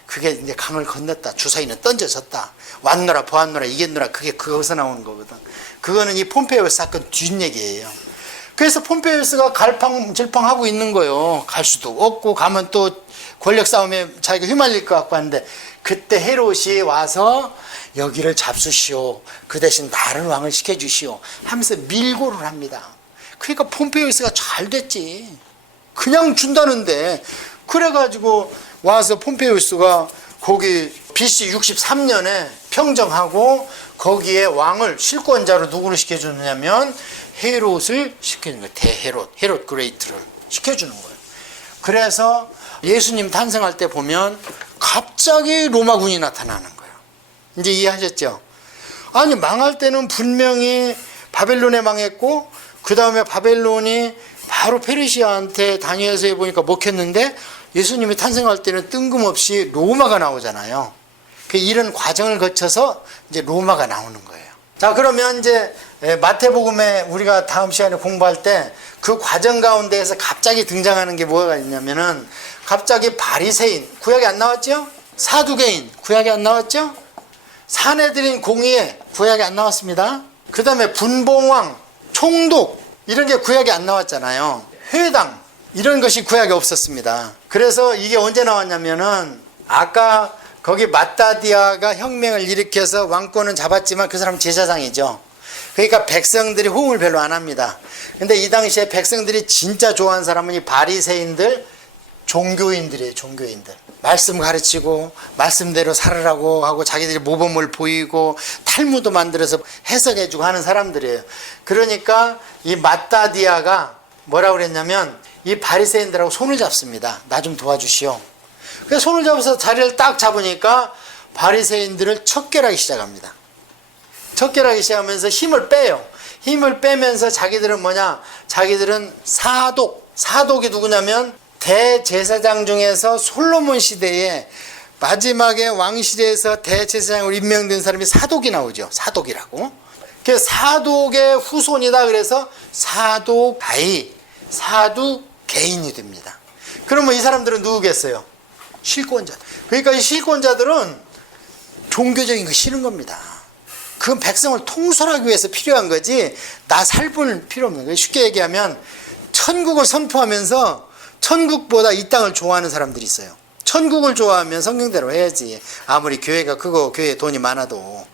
그게 이제 강을 건넜다. 주사위는 던져졌다. 왔노라 보았노라 이겼노라. 그게 거기서 나오는 거거든. 그거는 이 폼페이우스 사건 뒷얘기예요. 그래서 폼페이우스가 갈팡질팡하고 있는 거예요. 갈 수도 없고 가면 또 권력 싸움에 자기가 휘말릴 것 같고 하는데 그때 헤롯이 와서 여기를 잡수시오. 그 대신 다른 왕을 시켜주시오. 하면서 밀고를 합니다. 그러니까 폼페이우스가 잘 됐지. 그냥 준다는데. 그래가지고 와서 폼페이우스가 거기 BC 63년에 평정하고 거기에 왕을 실권자로 누구를 시켜주느냐면 헤롯을 시켜주는 거예요. 대헤롯, 헤롯 그레이트를 시켜주는 거예요. 그래서 예수님 탄생할 때 보면 갑자기 로마군이 나타나는 거예요. 이제 이해하셨죠? 아니 망할 때는 분명히 바벨론에 망했고 그 다음에 바벨론이 바로 페르시아한테 다니엘서에 보니까 먹혔는데 예수님이 탄생할 때는 뜬금없이 로마가 나오잖아요. 이런 과정을 거쳐서 이제 로마가 나오는 거예요. 자, 그러면 이제 마태복음에 우리가 다음 시간에 공부할 때 그 과정 가운데에서 갑자기 등장하는 게 뭐가 있냐면은 갑자기 바리새인, 구약에 안 나왔죠? 사두개인, 구약에 안 나왔죠? 사내들인 공의회, 구약에 안 나왔습니다. 그 다음에 분봉왕, 총독, 이런 게 구약에 안 나왔잖아요. 회당, 이런 것이 구약에 없었습니다. 그래서 이게 언제 나왔냐면은 아까 거기 마따디아가 혁명을 일으켜서 왕권은 잡았지만 그 사람 제사장이죠. 그러니까 백성들이 호응을 별로 안 합니다. 근데 이 당시에 백성들이 진짜 좋아하는 사람은 이 바리새인들, 종교인들이에요. 종교인들. 말씀 가르치고 말씀대로 살으라고 하고 자기들이 모범을 보이고 탈무드 만들어서 해석해주고 하는 사람들이에요. 그러니까 이 마따디아가 뭐라고 그랬냐면 이 바리새인들하고 손을 잡습니다. 나 좀 도와주시오. 그래서 손을 잡아서 자리를 딱 잡으니까 바리새인들을 척결하기 시작합니다. 척결하기 시작하면서 힘을 빼요. 힘을 빼면서 자기들은 뭐냐? 자기들은 사독이 누구냐면 대제사장 중에서 솔로몬 시대에 마지막에 왕실에서 대제사장으로 임명된 사람이 사독이 나오죠. 사독이라고. 그 사독의 후손이다. 그래서 사독가이, 사두개인이 됩니다. 그러면 이 사람들은 누구겠어요? 실권자. 그러니까 이 실권자들은 종교적인 거 싫은 겁니다. 그건 백성을 통솔하기 위해서 필요한 거지 나 살볼 필요 없는 거예요. 쉽게 얘기하면 천국을 선포하면서 천국보다 이 땅을 좋아하는 사람들이 있어요. 천국을 좋아하면 성경대로 해야지. 아무리 교회가 크고 교회에 돈이 많아도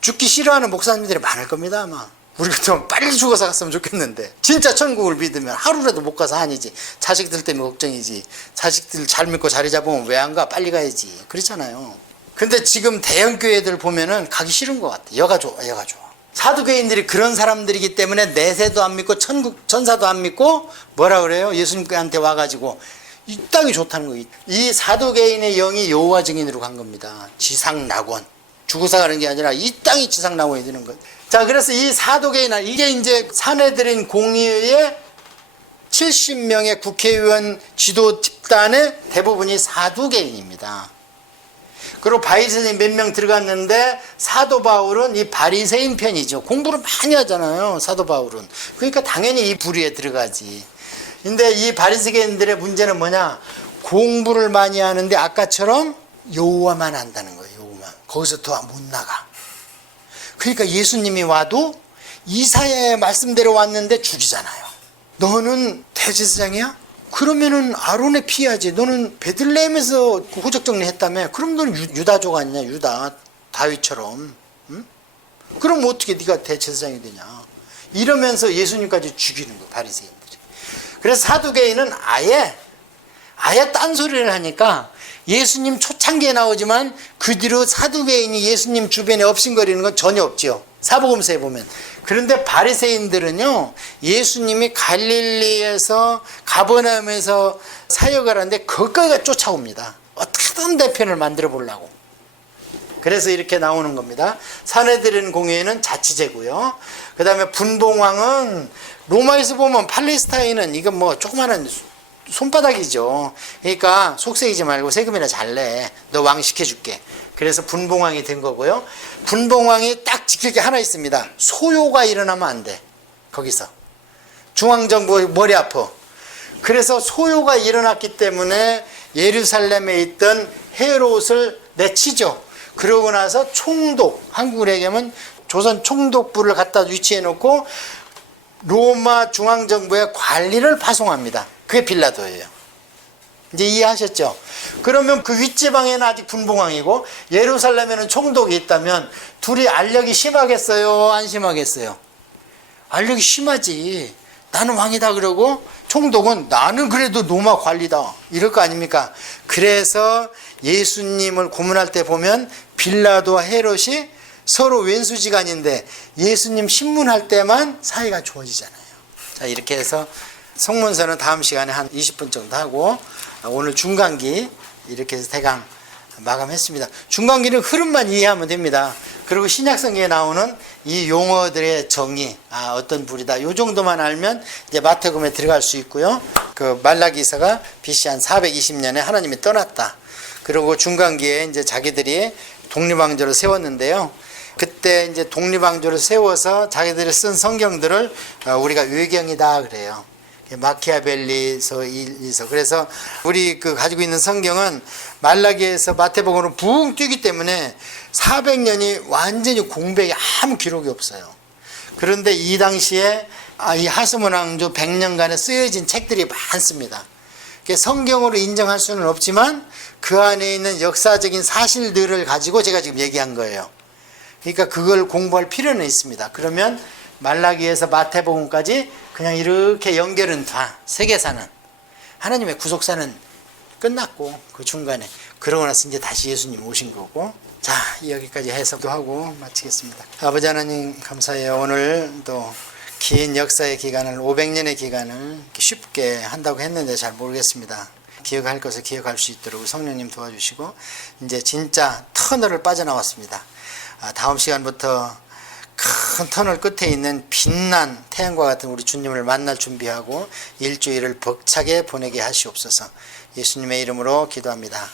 죽기 싫어하는 목사님들이 많을 겁니다. 아마 우리 같으면 빨리 죽어서 갔으면 좋겠는데 진짜 천국을 믿으면 하루라도 못 가서 아니지. 자식들 때문에 걱정이지. 자식들 잘 믿고 자리 잡으면 왜 안 가? 빨리 가야지. 그렇잖아요. 근데 지금 대형 교회들 보면은 가기 싫은 것 같아. 여가 좋아. 사두개인들이 그런 사람들이기 때문에 내세도 안 믿고 천국 천사도 안 믿고 뭐라 그래요? 예수님한테 와가지고 이 땅이 좋다는 거예요. 이 사두개인의 영이 여호와 증인으로 간 겁니다. 지상낙원. 죽어서 가는 게 아니라 이 땅이 지상낙원이 되는 거예요. 자, 그래서 이 사두개인, 이게 이제 사내들인 공의회의 70명의 국회의원 지도 집단의 대부분이 사두개인입니다. 그리고 바리새인 몇 명 들어갔는데 사도 바울은 이 바리새인 편이죠. 공부를 많이 하잖아요. 사도 바울은. 그러니까 당연히 이 부류에 들어가지. 근데 이 바리새인들의 문제는 뭐냐? 공부를 많이 하는데 아까처럼 여호와만 안다는 거예요. 여호와만. 거기서 더 못 나가. 그러니까 예수님이 와도 이사야의 말씀대로 왔는데 죽이잖아요. 너는 대제사장이야? 그러면은 아론에 피해야지. 너는 베들레헴에서 호적 정리했다며. 그럼 너는 유다족 아니냐? 유다 다윗처럼. 응? 그럼 어떻게 네가 대제사장이 되냐? 이러면서 예수님까지 죽이는 거예요. 바리새인들이. 그래서 사두개인은 아예 딴소리를 하니까 예수님 초창기에 나오지만 그 뒤로 사두개인이 예수님 주변에 업신거리는 건 전혀 없죠. 사복음서에 보면. 그런데 바리새인들은요, 예수님이 갈릴리에서 가버나움에서 사역을 하는데 거기까지 쫓아옵니다. 어떻게든 대편을 만들어 보려고. 그래서 이렇게 나오는 겁니다. 사내들인 공회는 자치제고요. 그 다음에 분봉왕은 로마에서 보면 팔레스타인은 이건 뭐 조그마한 손바닥이죠. 그러니까 속세이지 말고 세금이나 잘 내. 너 왕 시켜줄게. 그래서 분봉왕이 된 거고요. 분봉왕이 딱 지킬 게 하나 있습니다. 소요가 일어나면 안 돼. 거기서. 중앙정부 머리 아파. 그래서 소요가 일어났기 때문에 예루살렘에 있던 헤롯을 내치죠. 그러고 나서 총독, 한국으로 얘기하면 조선 총독부를 갖다 위치해 놓고 로마 중앙정부에 관리를 파송합니다. 그게 빌라도예요. 이제 이해하셨죠? 그러면 그 윗지방에는 아직 분봉왕이고 예루살렘에는 총독이 있다면 둘이 알력이 심하겠어요? 안 심하겠어요? 알력이 심하지. 나는 왕이다 그러고 총독은 나는 그래도 로마 관리다. 이럴 거 아닙니까? 그래서 예수님을 고문할 때 보면 빌라도와 헤롯이 서로 왼수지간인데 예수님 신문할 때만 사이가 좋아지잖아요. 자, 이렇게 해서 성문서는 다음 시간에 한 20분 정도 하고 오늘 중간기 이렇게 해서 대강 마감했습니다. 중간기는 흐름만 이해하면 됩니다. 그리고 신약성경에 나오는 이 용어들의 정의, 어떤 불이다. 이 정도만 알면 이제 마태복음에 들어갈 수 있고요. 그 말라기서가 BC 한 420년에 하나님이 떠났다. 그리고 중간기에 이제 자기들이 독립왕조를 세웠는데요. 그때 이제 독립왕조를 세워서 자기들이 쓴 성경들을 우리가 외경이다 그래요. 마키아벨리서 일서. 그래서 우리 그 가지고 있는 성경은 말라기에서 마태복음으로 붕 뛰기 때문에 400년이 완전히 공백이 아무 기록이 없어요. 그런데 이 당시에 이 하스몬 왕조 100년간에 쓰여진 책들이 많습니다. 성경으로 인정할 수는 없지만 그 안에 있는 역사적인 사실들을 가지고 제가 지금 얘기한 거예요. 그러니까 그걸 공부할 필요는 있습니다. 그러면 말라기에서 마태복음까지 그냥 이렇게 연결은 다 세계사는 하나님의 구속사는 끝났고 그 중간에 그러고 나서 이제 다시 예수님 오신 거고. 자, 여기까지 해석도 하고 마치겠습니다. 아버지 하나님 감사해요. 오늘 또 긴 역사의 기간을 500년의 기간을 쉽게 한다고 했는데 잘 모르겠습니다. 기억할 것을 기억할 수 있도록 성령님 도와주시고 이제 진짜 터널을 빠져나왔습니다. 다음 시간부터 큰 터널 끝에 있는 빛난 태양과 같은 우리 주님을 만날 준비하고 일주일을 벅차게 보내게 하시옵소서. 예수님의 이름으로 기도합니다.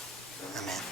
아멘.